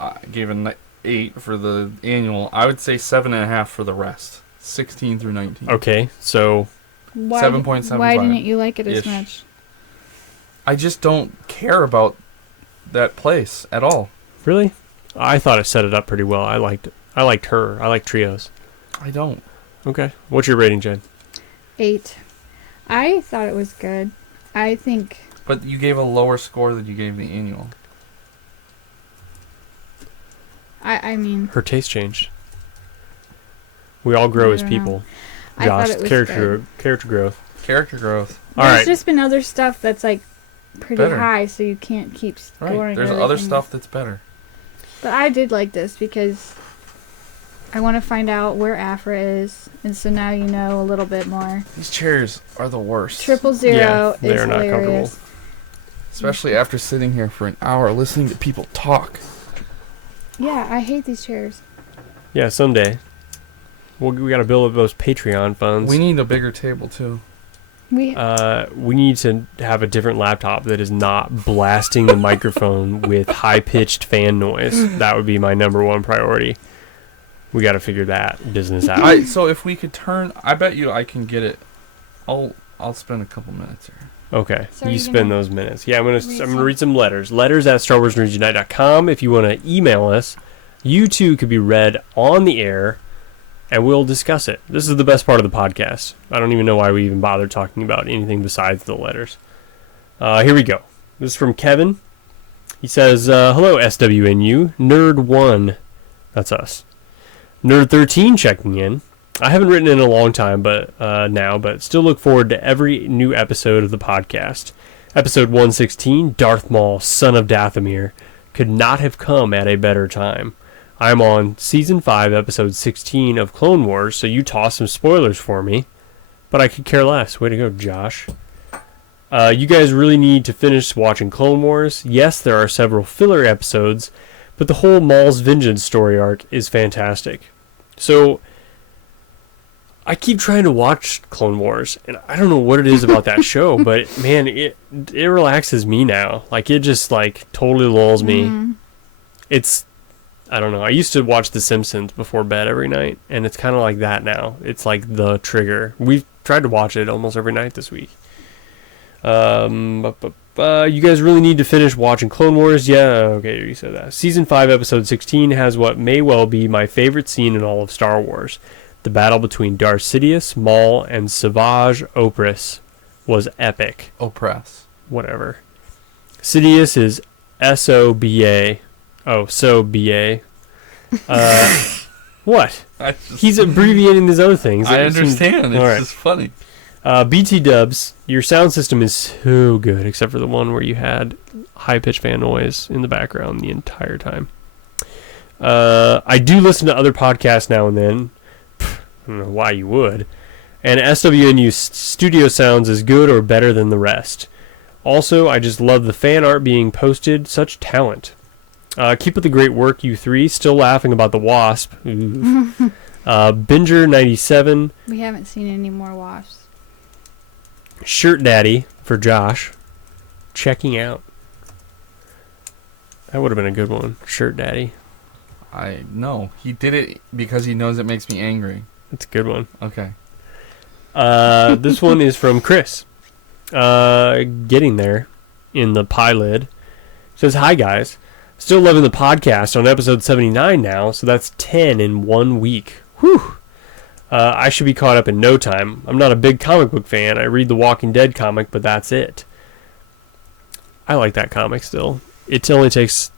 I gave an 8 for the annual. I would say 7.5 for the rest. 16 through 19. Okay, so 7.75. Why didn't you like it as ish. much? I just don't care about that place at all. really, I thought it set it up pretty well. I liked it. I liked her. I like trios. I don't. Okay, what's your rating, Jen? 8. I thought it was good. I think. But you gave a lower score than you gave the annual. I mean. Her taste changed. We all grow I as don't people. know. I thought Josh, it was character growth. Character growth. All There's right. just been other stuff that's like pretty Better. high, so you can't keep scoring. Right. There's everything. other stuff that's better. But I did like this because I want to find out where Afra is, and so now you know a little bit more. These chairs are the worst. 000 Yeah, is they are not hilarious. Especially after sitting here for an hour listening to people talk. Yeah, I hate these chairs. Yeah, someday. We got to build up those Patreon funds. We need a bigger table, too. We need to have a different laptop that is not blasting the microphone with high-pitched fan noise. That would be my number one priority. We got to figure that business out. So if we could turn, I bet you I can get it. I'll spend a couple minutes here. Okay, So you you're spend gonna those minutes. Yeah, I'm gonna some? read some letters. Letters at StarWarsNerdsUnite.com. If you want to email us, you too could be read on the air, and we'll discuss it. This is the best part of the podcast. I don't even know why we even bother talking about anything besides the letters. Here we go. This is from Kevin. He says, hello, SWNU. Nerd1. That's us. Nerd13 checking in. I haven't written in a long time, but still look forward to every new episode of the podcast. Episode 116, Darth Maul, Son of Dathomir, could not have come at a better time. I'm on Season 5, Episode 16 of Clone Wars, so you toss some spoilers for me. But I could care less. Way to go, Josh. You guys really need to finish watching Clone Wars. Yes, there are several filler episodes, but the whole Maul's Vengeance story arc is fantastic. So, I keep trying to watch Clone Wars, and I don't know what it is about that show, but man, it relaxes me now. Like, it just, like, totally lulls me. Mm-hmm. It's... I don't know. I used to watch The Simpsons before bed every night, and it's kind of like that now. It's like the trigger. We've tried to watch it almost every night this week. You guys really need to finish watching Clone Wars. Yeah, okay, you said that. Season 5, Episode 16 has what may well be my favorite scene in all of Star Wars. The battle between Darth Sidious, Maul, and Savage Opress was epic. Oppress. Whatever. Sidious is S-O-B-A. Oh, so B-A. What? He's abbreviating these other things. I understand. It's just funny. BT Dubs, your sound system is so good, except for the one where you had high-pitched fan noise in the background the entire time. I do listen to other podcasts now and then. I don't know why you would. And SWNU studio sounds is good or better than the rest. Also, I just love the fan art being posted. Such talent. Keep up the great work, you three. Still laughing about the Wasp. Binger97. We haven't seen any more wasps. Shirt Daddy for Josh. Checking out. That would have been a good one. Shirt Daddy. I know. He did it because he knows it makes me angry. That's a good one. Okay. This one is from Chris. getting there in the pie lid. Says, hi guys. Still loving the podcast on episode 79 now, so that's 10 in 1 week. Whew. I should be caught up in no time. I'm not a big comic book fan. I read the Walking Dead comic, but that's it. I like that comic still. It takes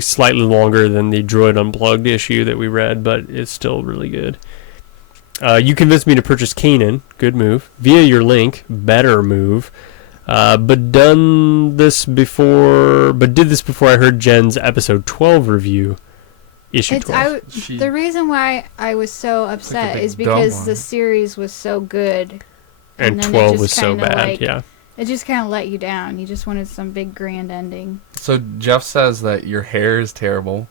slightly longer than the Droid Unplugged issue that we read, but it's still really good. You convinced me to purchase Kanan, good move, via your link, better move. But did this before I heard Jen's episode 12 review, issue 12. The reason why I was so upset is because the series was so good. And 12 was so bad, yeah. It just kind of let you down. You just wanted some big grand ending. So Jeff says that your hair is terrible.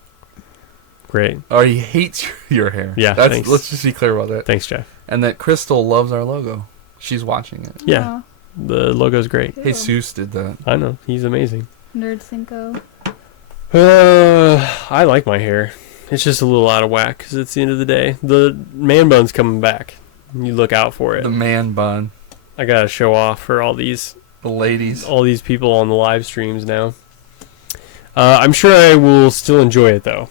Great. Or he hates your hair. Yeah, thanks. Let's just be clear about that. Thanks, Jeff. And that Crystal loves our logo. She's watching it. Yeah. The logo's great. Cool. Jesus did that. I know. He's amazing. Nerd Cinco. I like my hair. It's just a little out of whack because it's the end of the day. The man bun's coming back. You look out for it. The man bun. I got to show off for all these ladies. All these people on the live streams now. I'm sure I will still enjoy it, though.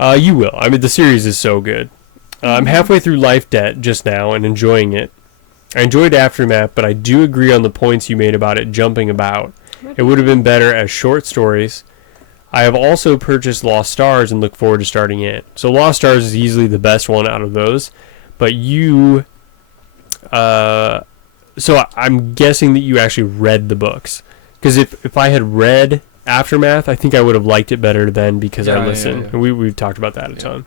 You will. I mean, the series is so good. I'm halfway through Life Debt just now and enjoying it. I enjoyed Aftermath, but I do agree on the points you made about it jumping about. It would have been better as short stories. I have also purchased Lost Stars and look forward to starting it. So Lost Stars is easily the best one out of those. But you... so I'm guessing that you actually read the books. Because if I had read Aftermath, I think I would have liked it better then because I listened. Yeah. We've talked about that a ton.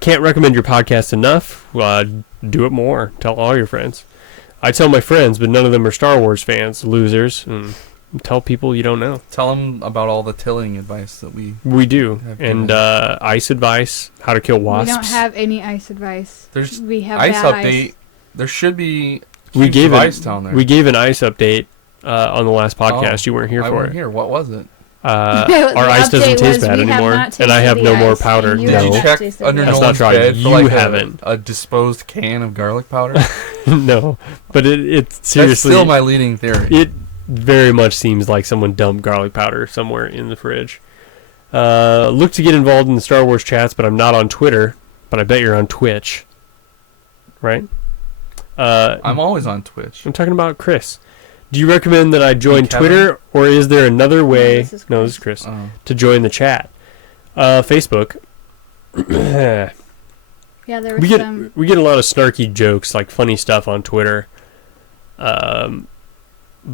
Can't recommend your podcast enough. Do it more. Tell all your friends. I tell my friends, but none of them are Star Wars fans. Losers. And tell people you don't know. Tell them about all the tilling advice that we do. And ice advice, how to kill wasps. We don't have any ice advice. We have ice bad update. Ice. There should be ice down there. We gave an ice update on the last podcast. You weren't here for it. I wasn't here. What was it? Our ice doesn't taste bad anymore, and I have no more powder. Did you check under no one's bed for like a disposed can of garlic powder? No, but it seriously... That's still my leading theory. It very much seems like someone dumped garlic powder somewhere in the fridge. Look to get involved in the Star Wars chats, but I'm not on Twitter, but I bet you're on Twitch. Right? I'm always on Twitch. I'm talking about Chris. Do you recommend that I join Twitter, or is there another way... No, this is Chris. To join the chat. Facebook. Yeah, there was we get a lot of snarky jokes, like funny stuff on Twitter. But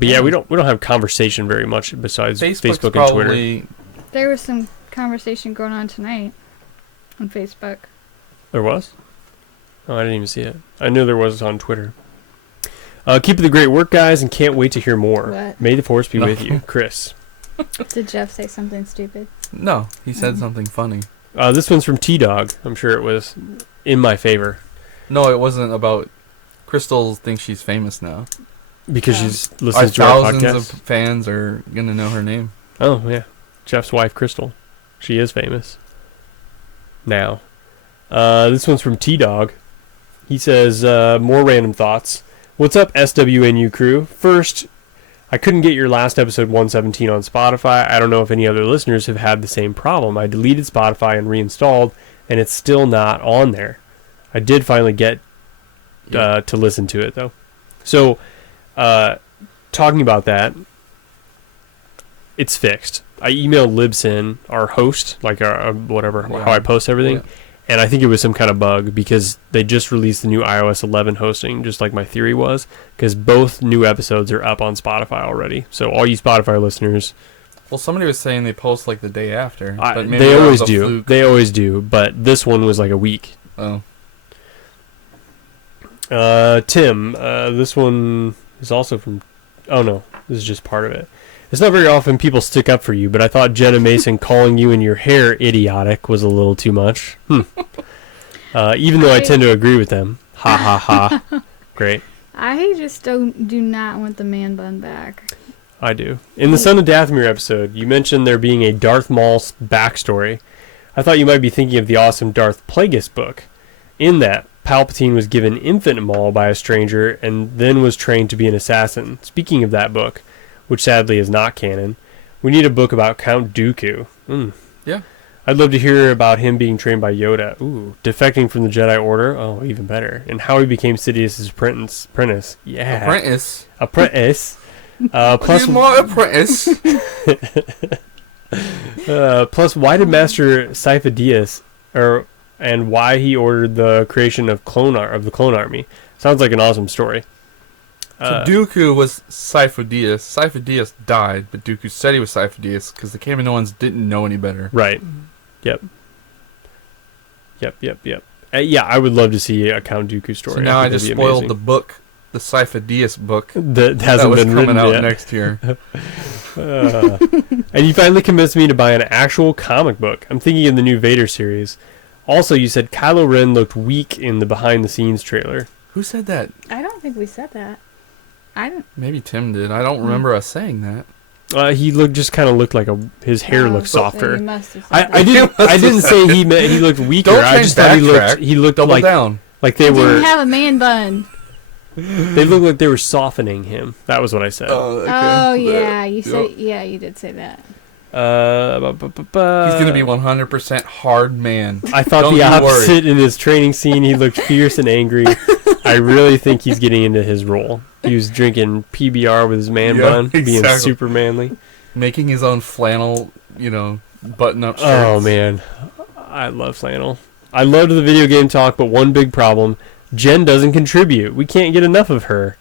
yeah, we don't have conversation very much besides Facebook and Twitter. There was some conversation going on tonight on Facebook. There was? Oh, I didn't even see it. I knew there was on Twitter. Keep up the great work, guys, and can't wait to hear more. What? May the force be with you, Chris. Did Jeff say something stupid? No, he said something funny. This one's from T-Dog. I'm sure it was in my favor. No, it wasn't about... Crystal thinks she's famous now. Because she's listening to our podcast? Thousands of fans are going to know her name. Oh, yeah. Jeff's wife, Crystal. She is famous. Now. This one's from T-Dog. He says, more random thoughts. What's up, SWNU crew? First, I couldn't get your last episode 117 on Spotify. I don't know if any other listeners have had the same problem. I deleted Spotify and reinstalled, and it's still not on there. I did finally get to listen to it, though. So, talking about that, it's fixed. I emailed Libsyn, our host, like our how I post everything, and I think it was some kind of bug because they just released the new iOS 11 hosting, just like my theory was, because both new episodes are up on Spotify already. So all you Spotify listeners... Well, somebody was saying they post like the day after. But maybe they always do. Fluke. They always do, but this one was like a week. Oh. Tim, this one is also from... Oh, no. This is just part of it. It's not very often people stick up for you, but I thought Jenna Mason calling you and your hair idiotic was a little too much. Even though I tend to agree with them. Ha, ha, ha. Great. I just do not want the man bun back. I do. In the Son of Dathomir episode, you mentioned there being a Darth Maul backstory. I thought you might be thinking of the awesome Darth Plagueis book. In that, Palpatine was given infinite maul by a stranger and then was trained to be an assassin. Speaking of that book, which sadly is not canon, we need a book about Count Dooku. Yeah. I'd love to hear about him being trained by Yoda. Ooh, defecting from the Jedi Order. Oh, even better. And how he became Sidious's apprentice. Yeah. Apprentice. Plus, more apprentice. plus, why did Master Sifo-Dyas, and why he ordered the creation of the clone army? Sounds like an awesome story. So Dooku was Sifo-Dyas. Sifo-Dyas died, but Dooku said he was Sifo-Dyas because the Kaminoans didn't know any better. Right. Yep. Yeah, I would love to see a Count Dooku story. So now I just spoiled the book, the Sifo-Dyas book that hasn't was been coming written out yet. next year. And you finally convinced me to buy an actual comic book. I'm thinking of the new Vader series. Also, you said Kylo Ren looked weak in the behind-the-scenes trailer. Who said that? I don't think we said that. I don't. Maybe Tim did. I don't remember us saying that. He just looked like his hair looked softer. You must have said I didn't say he looked weaker. Don't I just thought he looked double like down. Like they He were. didn't have a man bun. They looked like they were softening him. That was what I said. Oh, okay. Oh yeah, you said you did say that. He's gonna be 100% hard man. I thought Don't the you opposite worry. in his training scene. He looked fierce and angry. I really think he's getting into his role. He was drinking PBR with his man bun, being exactly. super manly. Making his own flannel, button-up shirts. Oh man, I love flannel. I loved the video game talk, but one big problem: Jen doesn't contribute. We can't get enough of her,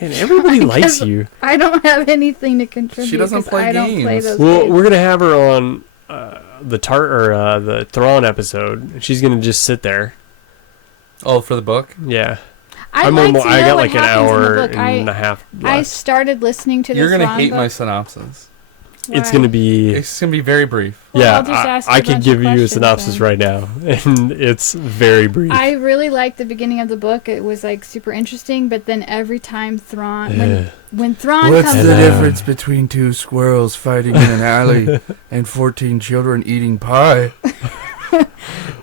and everybody likes you. I don't have anything to contribute. She doesn't 'cause play I don't games. play those Well, games. we're gonna have her on the Thrawn episode. She's gonna just sit there. Oh, for the book? Yeah. I'd like to know I got what like an happens in the hour book. and a half I left. started listening to this. You're gonna Thrawn hate book. my synopsis. It's Why? gonna be. It's gonna be very brief. Well, Yeah, I'll just ask I a could bunch give of you a questions synopsis then. right now, and it's very brief. I really liked the beginning of the book. It was like super interesting, but then every time Thrawn, when Thrawn comes, difference between two squirrels fighting in an alley and 14 children eating pie?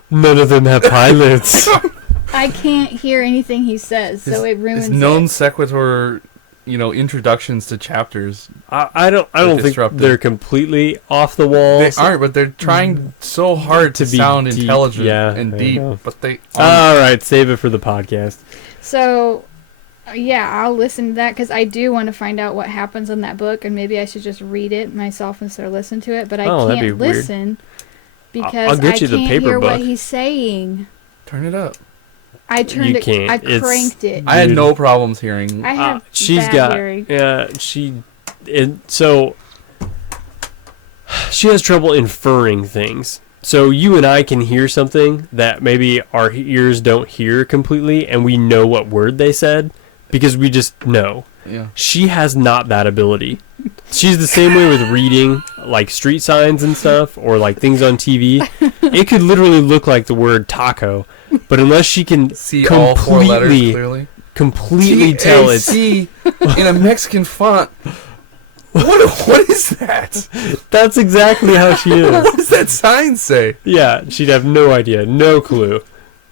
None of them have pilots. I can't hear anything he says, so it ruins It's non it. sequitur, introductions to chapters. I don't think disruptive. they're completely off the wall. They aren't, but they're trying so hard to To be sound deep, intelligent yeah, and I deep, know. but they aren't. All right, save it for the podcast. So, yeah, I'll listen to that because I do want to find out what happens in that book, and maybe I should just read it myself instead of listen to it. But I That'd be can't weird. listen I'll because get I you the can't paper hear what book. he's saying. Turn it up. I turned You it. can't. I It's- cranked it. I had Dude. no problems hearing. I have she's bad got hearing. so she has trouble inferring things. So you and I can hear something that maybe our ears don't hear completely, and we know what word they said because we just know. Yeah. She has not that ability. She's the same way with reading, like street signs and stuff, or like things on TV. It could literally look like the word taco, but unless she can See all four letters clearly. completely tell it's TAC in a Mexican font. What is that? that's exactly how she is. What does that sign say? Yeah, she'd have no idea, no clue,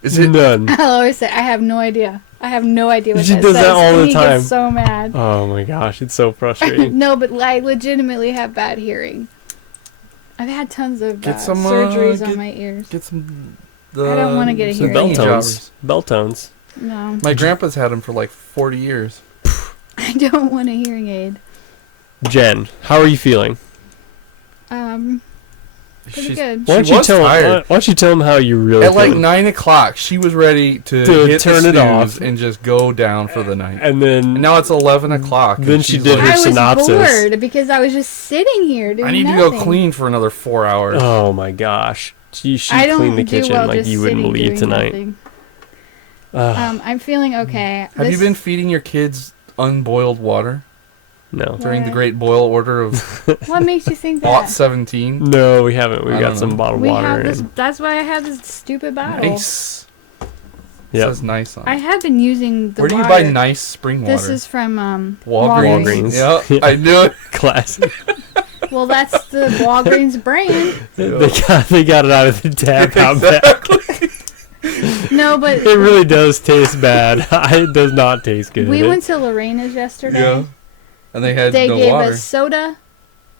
Is it? none. I'll always say, I have no idea. I have no idea what She that does says. that all and the he time. gets so mad. Oh my gosh, it's so frustrating. No, but I legitimately have bad hearing. I've had tons of Get some, surgeries get- on my ears. Get some. I don't wanna get a some hearing Bell aid. tones, bell tones. No, My grandpa's had them for like 40 years. I don't want a hearing aid. Jen, how are you feeling? Pretty good. Why don't She you was tell tired. him? Why don't you tell him how you really At like feeling? 9 o'clock, she was ready to hit turn the it off. snooze and just go down for the night. And then And now it's 11 o'clock. and Then she she's did like, her I was synopsis. bored because I was just sitting here doing I need nothing. to go clean for another 4 hours. oh my gosh, she I don't cleaned the do kitchen well like just you wouldn't sitting believe doing tonight. nothing. Ugh, I'm feeling okay. Have you been feeding your kids unboiled water no, during the Why? great boil order of What makes you think Lot that? 17? no, we haven't. We I got don't some know. bottled We water. have this. and- That's why I have this stupid bottle. Nice. Yep. Says nice on I it. have been using the Where do you water. buy nice spring water? This is from Walgreens. Walgreens. Yeah, I knew it. Classic. Well, that's the Walgreens brand. They got it out of the tap out back. No, but It really does taste bad. It does not taste good. we went to Lorena's yesterday. Yeah. And they had They no gave water. us soda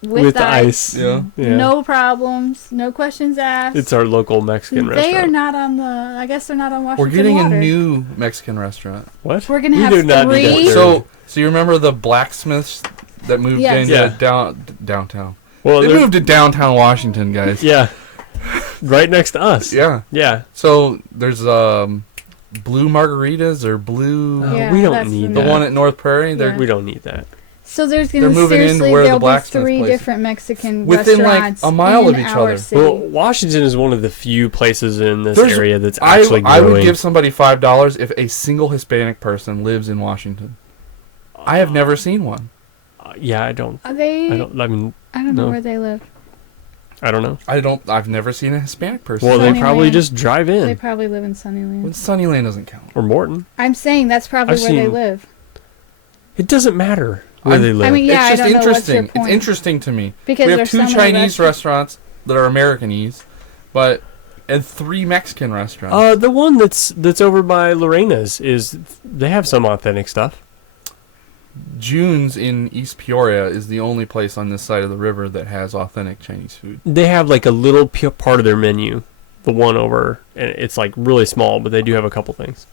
with the ice. Yeah. Yeah. No problems. No questions asked. It's our local Mexican They restaurant. are not on the. I guess they're not on Washington We're getting Water. a new Mexican restaurant. What? We're gonna We have do not need three. that. So you remember the blacksmiths that moved Yes. into Yeah. downtown? Well, They they're- moved to downtown Washington, guys. Yeah. Right next to us. Yeah. Yeah. So there's blue margaritas or blue. Yeah, we don't that's need The that. one at North Prairie. They're Yeah. We don't need that. So there's They're gonna moving into seriously where the there'll be blacksmith 3 place is. different Mexican Within, like, restaurants a mile in of each our other. city. Well, Washington is one of the few places in this There's- area that's actually I growing. would give somebody $5 if a single Hispanic person lives in Washington. I have never seen one. Yeah, I don't. Are they? I don't know no. where they live. I don't know. I've never seen a Hispanic person. Well, they Sunnyland. probably just drive They in. probably live in Sunnyland. Well, Sunnyland doesn't count. Or Morton. I'm saying that's probably I've where they seen- live. It doesn't matter where they live. I mean, yeah, it's just I don't know what's your interesting. It's point. interesting to me. Because we have there's 2 so many Chinese restaurants that are Americanese, and 3 Mexican restaurants. The one that's over by Lorena's they have some authentic stuff. June's in East Peoria is the only place on this side of the river that has authentic Chinese food. They have like a little part of their menu. The one over, and it's like really small, but they do have a couple things.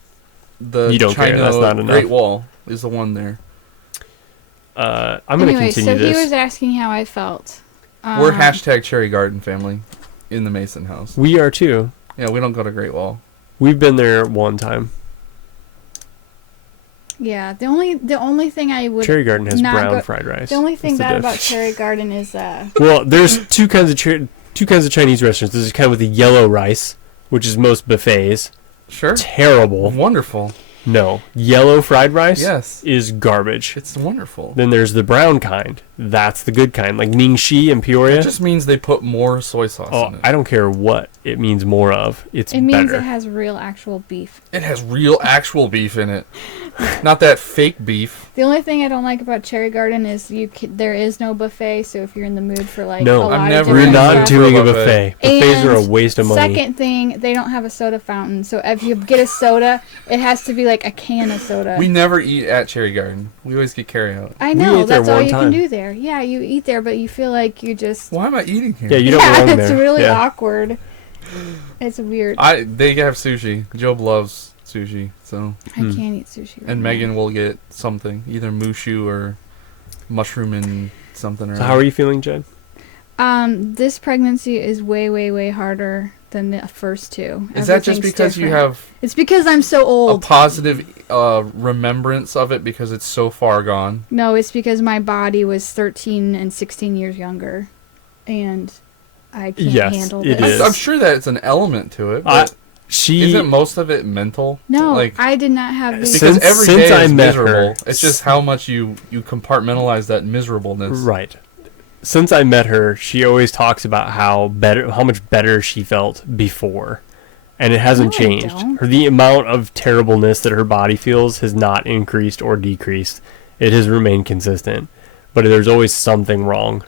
The You don't care, China that's not enough. Great Wall is the one there. I'm going to Anyway, continue so this. he was asking how I felt. We're hashtag Cherry Garden family in the Mason house. We are too. Yeah, we don't go to Great Wall. We've been there one time. Yeah, the only thing I would Cherry Garden has not brown go- fried rice. the only thing That's the bad about diff. Cherry Garden is Well, there's two kinds of Chinese restaurants. There's kind with the yellow rice, which is most buffets. Sure. Terrible. Wonderful. No, yellow fried rice Yes. is garbage. It's wonderful. Then there's the brown kind. That's the good kind, like Ningxi in Peoria. It just means they put more soy sauce in it. I don't care what it means more of. It's it means better. it has real actual beef. It has real actual beef in it. Not that fake beef. The only thing I don't like about Cherry Garden is there is no buffet. So if you're in the mood for like No, a lot I'm of never We're different not stuff- doing a buffet. buffet. Buffets are a And waste of money. Second thing, they don't have a soda fountain. So if you get a soda, it has to be like a can of soda. We never eat at Cherry Garden. We always get carry out. I We know ate there that's all one you time. can do there. Yeah, you eat there, but you feel like you just Why am I eating here? Yeah, you don't yeah, belong it's there. really Yeah. awkward. It's weird. They have sushi. Job loves sushi, so I can't eat sushi. Right and now. Megan will get something, either mushu or mushroom and something. Or So how are you feeling, Jed? This pregnancy is way, way, way harder than the first two. Is that just Everything's because you different. have It's because I'm so a old. positive remembrance of it because it's so far gone? No, it's because my body was 13 and 16 years younger, and I can't Yes, handle it this. is. I'm sure that it's an element to it, but isn't most of it mental? No, like I did not have these. because Since- every since day I is met her- miserable. It's just how much you compartmentalize that miserableness. Right. Since I met her, she always talks about how much better she felt before, and it hasn't No, I changed. don't. The amount of terribleness that her body feels has not increased or decreased. It has remained consistent, but there's always something wrong.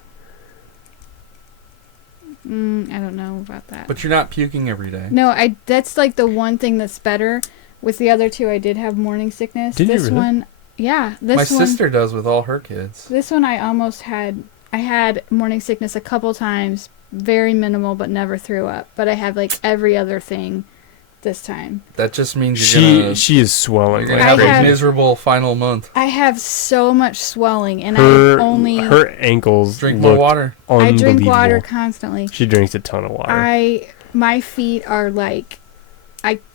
I don't know about that. But you're not puking every day. No, that's like the one thing that's better. With the other two, I did have morning sickness. Did you this really? one, yeah. This My one, sister does with all her kids. This one, I almost had. I had morning sickness a couple times, very minimal, but never threw up. But I had like every other thing this time. That just means you're She is swelling. gonna like have crazy. a miserable final month. I have so much swelling, and her ankles Drink more look water. I drink unbelievable. water constantly. She drinks a ton of water. My feet are like,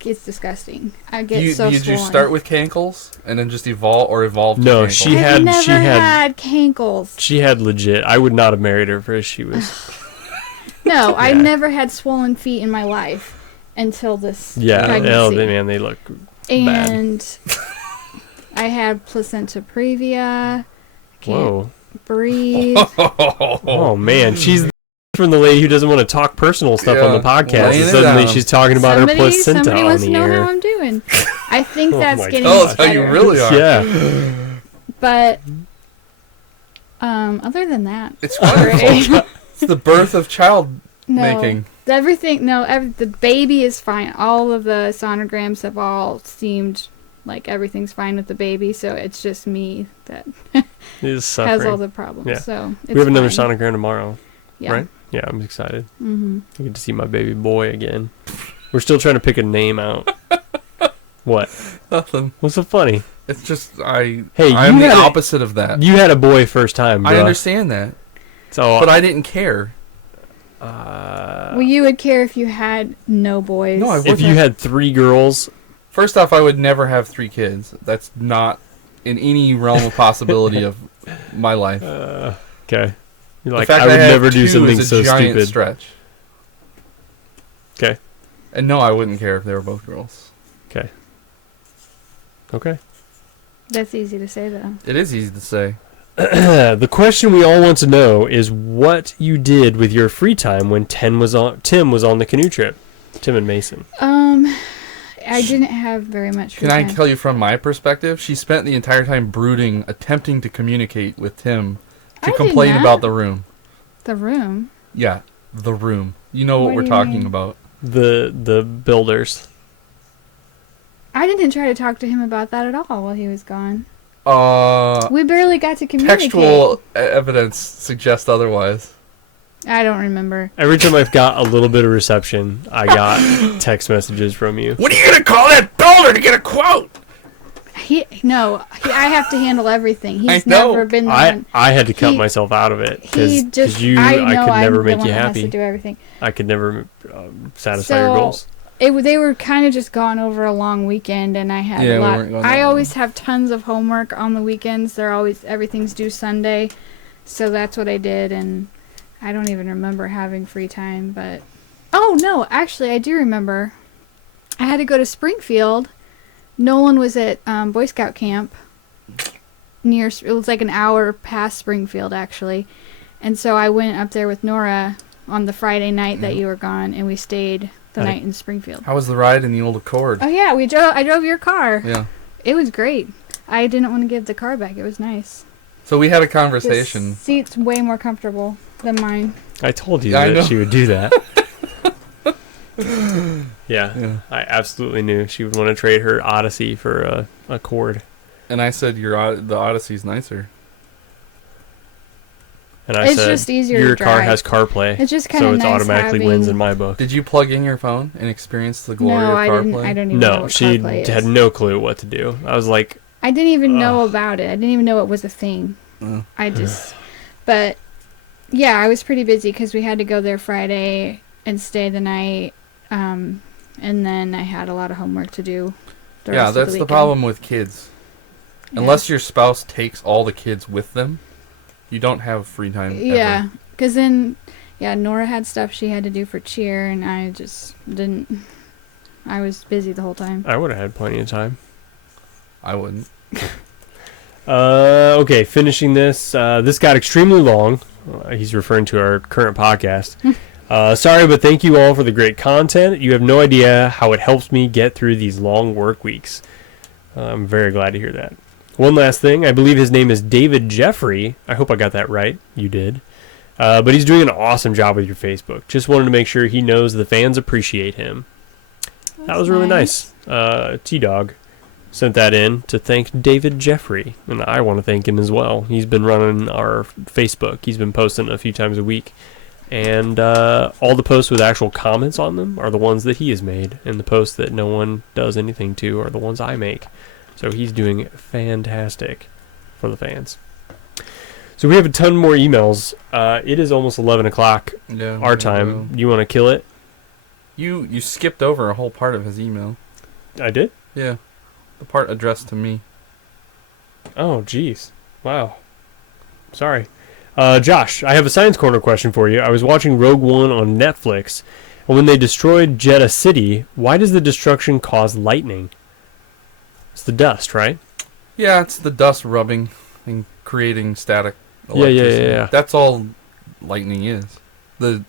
it's disgusting. I get so Did you swollen. start with cankles and then just evolve to No, cankles? she I've had- never she had- had cankles. She had legit. I would not have married her if she was. No, I've Yeah. never had swollen feet in my life until this Yeah, pregnancy. man, they look bad. And I had placenta previa. I can't Whoa. breathe. Oh man, she's from the lady who doesn't want to talk personal stuff on the podcast. laying And it suddenly down. she's talking about her placenta somebody on wants to the know air. how I'm doing. I think Oh that's my getting Tell us how better. you really are. Yeah. But other than that, It's great. wonderful. It's the birth of child No. making. The baby is fine. All of the sonograms have all seemed like everything's fine with the baby, so it's just me that has all the problems. Yeah. So it's we have another fine. sonogram tomorrow, Yeah. right? Yeah, I'm excited. Mm-hmm. I get to see my baby boy again. We're still trying to pick a name out. What? Nothing. What's so funny? It's just Hey, I'm the opposite of that. You had a boy first time, bro. I understand that, So, but I didn't care. Well, you would care if you had no boys. No, I if you had 3 girls, First off, I would never have 3 kids. That's not in any realm of possibility of my life. okay. You're The like, fact I would that have never do 2 something is so a giant stupid. stretch. Okay. And no, I wouldn't care if they were both girls. Okay. Okay. That's easy to say, though. It is easy to say. The question we all want to know is what you did with your free time when Tim was on the canoe trip. Tim and Mason. I didn't have very much free Can I time. tell you from my perspective? She spent the entire time brooding, attempting to communicate with Tim to I did complain not. about the room. The room? Yeah, the room. You know What what do we're you talking mean? about. The builders. I didn't try to talk to him about that at all while he was gone. Uh, We barely got to communicate. textual evidence suggests otherwise. I don't remember. Every time I've got a little bit of reception, I got text messages from you. What are you gonna call that builder to get a quote? I have to handle everything. He's I know. never been the one. I had to cut He- myself out of it He just. because you, I I know could I'm never the make one you that has happy. to do everything. I could never satisfy your So, goals. They were kind of just gone over a long weekend, and I had Yeah, a we lot. weren't gone I that always have tons of homework on the weekends. Everything's due Sunday, so that's what I did, and I don't even remember having free time. But oh no, actually, I do remember. I had to go to Springfield. Nolan was at Boy Scout camp. It was like an hour past Springfield, actually, and so I went up there with Nora on the Friday night that you were gone, and we stayed the night in Springfield. How was the ride in the old Accord? Oh yeah, I drove your car. Yeah. It was great. I didn't want to give the car back. It was nice. So we had a The conversation. seat's way more comfortable than mine. I told you I know. that she would do that. Yeah, Yeah. I absolutely knew she would want to trade her Odyssey for a Cord. And I said the Odyssey's nicer. And I It's said, just easier your to car drive. has CarPlay, It's just kind of so it nice automatically having... wins in my book. Did you plug in your phone and experience the glory No, of I CarPlay? didn't. I don't even know No, what she CarPlay is. had no clue what to do. I was like, I didn't even know Ugh. about it. I didn't even know it was a thing. Oh. I just... But, yeah, I was pretty busy because we had to go there Friday and stay the night. And then I had a lot of homework to do. Yeah, that's the problem with kids. Yeah. Unless your spouse takes all the kids with them, you don't have free time ever. Yeah, because then, Nora had stuff she had to do for cheer, and I just didn't. I was busy the whole time. I would have had plenty of time. I wouldn't. Okay, finishing this. This got extremely long. He's referring to our current podcast. Sorry, but thank you all for the great content. You have no idea how it helps me get through these long work weeks. I'm very glad to hear that. One last thing. I believe his name is David Jeffrey. I hope I got that right. You did. But he's doing an awesome job with your Facebook. Just wanted to make sure he knows the fans appreciate him. That was really nice. T-Dog sent that in to thank David Jeffrey, and I want to thank him as well. He's been running our Facebook. He's been posting a few times a week, and all the posts with actual comments on them are the ones that he has made, and the posts that no one does anything to are the ones I make. So he's doing fantastic for the fans. So we have a ton more emails. It is almost 11 o'clock Yeah, our time. You want to kill it? You skipped over a whole part of his email. I did? Yeah. The part addressed to me. Oh, jeez. Wow. Sorry. Josh, I have a Science Corner question for you. I was watching Rogue One on Netflix, and when they destroyed Jeddah City, why does the destruction cause lightning? It's the dust, right? Yeah, it's the dust rubbing and creating static Yeah. electricity. That's all lightning is. The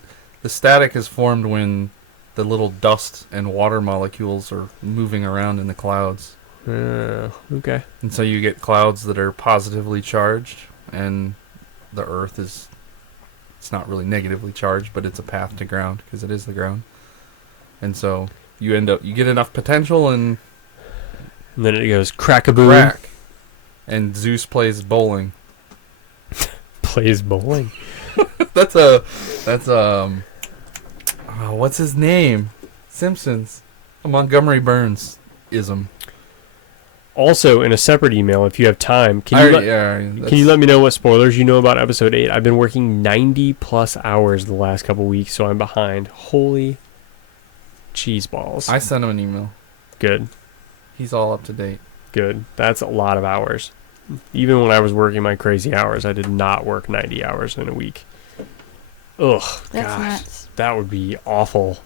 static is formed when the little dust and water molecules are moving around in the clouds. Okay. And so you get clouds that are positively charged, and the Earth is it's not really negatively charged, but it's a path to ground because it is the ground. And so you get enough potential and then it goes crack-a-boom. crack. And Zeus plays bowling. Plays bowling. That's what's his name? Simpsons. A Montgomery Burns ism. Also, in a separate email, if you have time, can you let me know what spoilers you know about episode 8? I've been working 90+ hours the last couple weeks, so I'm behind. Holy cheese balls. I sent him an email. Good. He's all up to date. Good. That's a lot of hours. Even when I was working my crazy hours, I did not work 90 hours in a week. Ugh. That's gosh, nuts. That would be awful.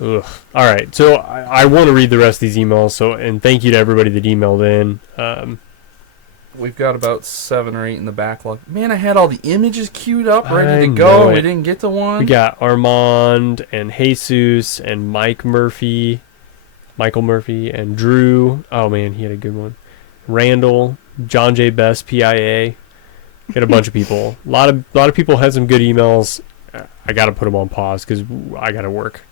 Ugh. All right, so I want to read the rest of these emails. And thank you to everybody that emailed in. We've got about 7 or 8 in the backlog. Man, I had all the images queued up, ready I to go. know We it. didn't get to one. We got Armand and Jesus and Michael Murphy, and Drew. Oh man, he had a good one. Randall, John J. Best, PIA. Got a bunch of people. A lot of people had some good emails. I got to put them on pause because I got to work.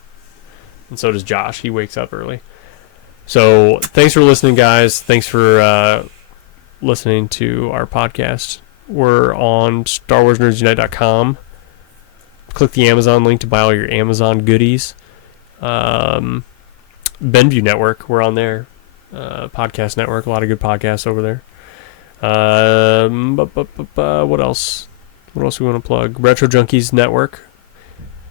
And so does Josh. He wakes up early. So thanks for listening, guys. Thanks for listening to our podcast. We're on StarWarsNerdsUnite.com. Click the Amazon link to buy all your Amazon goodies. BenView Network. We're on there. Podcast network. A lot of good podcasts over there. What else? What else we want to plug? Retro Junkies Network.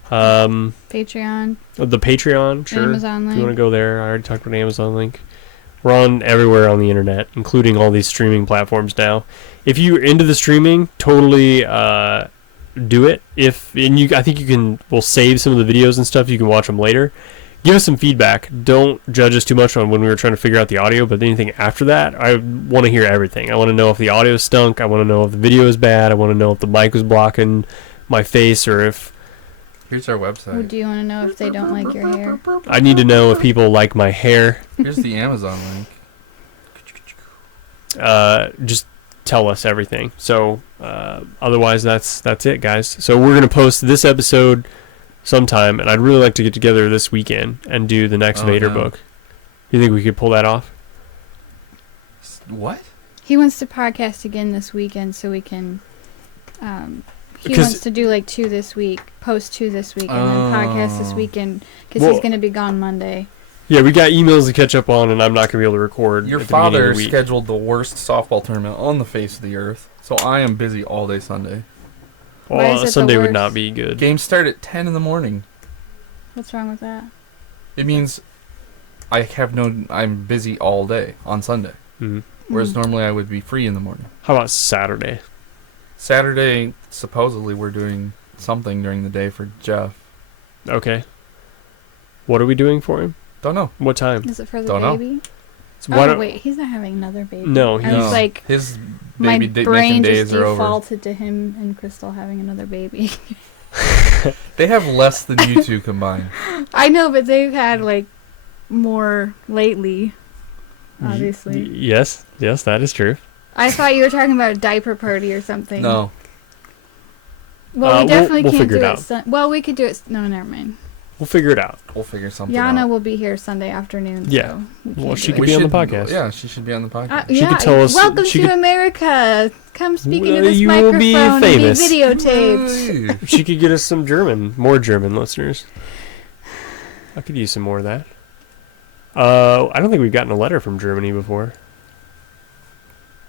Patreon. The Patreon, sure. Amazon If link. you want to go there, I already talked about Amazon link. We're on everywhere on the internet, including all these streaming platforms now. If you're into the streaming, totally do it. I think we'll save some of the videos and stuff. You can watch them later. Give us some feedback. Don't judge us too much on when we were trying to figure out the audio, but anything after that, I want to hear everything. I want to know if the audio stunk. I want to know if the video is bad. I want to know if the mic was blocking my face or if... Here's our website. Do you want to know if they don't like your hair? I need to know if people like my hair. Here's the Amazon link. Just tell us everything. So otherwise, that's it, guys. So we're going to post this episode sometime, and I'd really like to get together this weekend and do the next Vader book. You think we could pull that off? What? He wants to podcast again this weekend so we can... he wants to do like 2 this week, post 2 this week, and then podcast this weekend because he's going to be gone Monday. Yeah, we got emails to catch up on, and I'm not going to be able to record. Your father scheduled the worst softball tournament on the face of the earth, so I am busy all day Sunday. Well, Sunday would not be good. Games start at 10 in the morning. What's wrong with that? It means I'm busy all day on Sunday. Mm-hmm. Whereas normally I would be free in the morning. How about Saturday? Saturday, supposedly we're doing something during the day for Jeff. Okay. What are we doing for him? Don't know. What time? Is it for the baby? Wait, he's not having another baby. No, I was like, his my baby brain days just are over. defaulted to him and Crystal having another baby. They have less than you two combined. I know, but they've had like more lately. Obviously. Yes, that is true. I thought you were talking about a diaper party or something. No. Well, we definitely we'll can't figure do it it. Well, we could do it. No, never mind. We'll figure it out. We'll figure something out. Yana will be here Sunday afternoon. Yeah. So well, she could be on the podcast. Yeah, she should be on the podcast. She could tell us. Welcome to America. Come speak into this you microphone will be and famous. be videotaped. She could get us some more German listeners. I could use some more of that. I don't think we've gotten a letter from Germany before.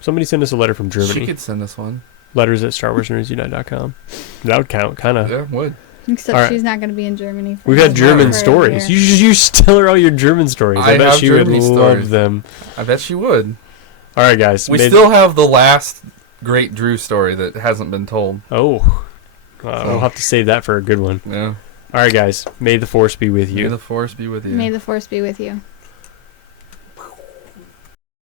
Somebody send us a letter from Germany. She could send us one. Letters at StarWarsNerdsUnite.com. That would count, kind of. Yeah, would. Except she's not going to be in Germany. We've got German stories. You should tell her all your German stories. I bet she would love them. I bet she would. All right, guys. We still have the last great Drew story that hasn't been told. Oh. We'll have to save that for a good one. Yeah. All right, guys. May the Force be with you. May the Force be with you. May the Force be with you.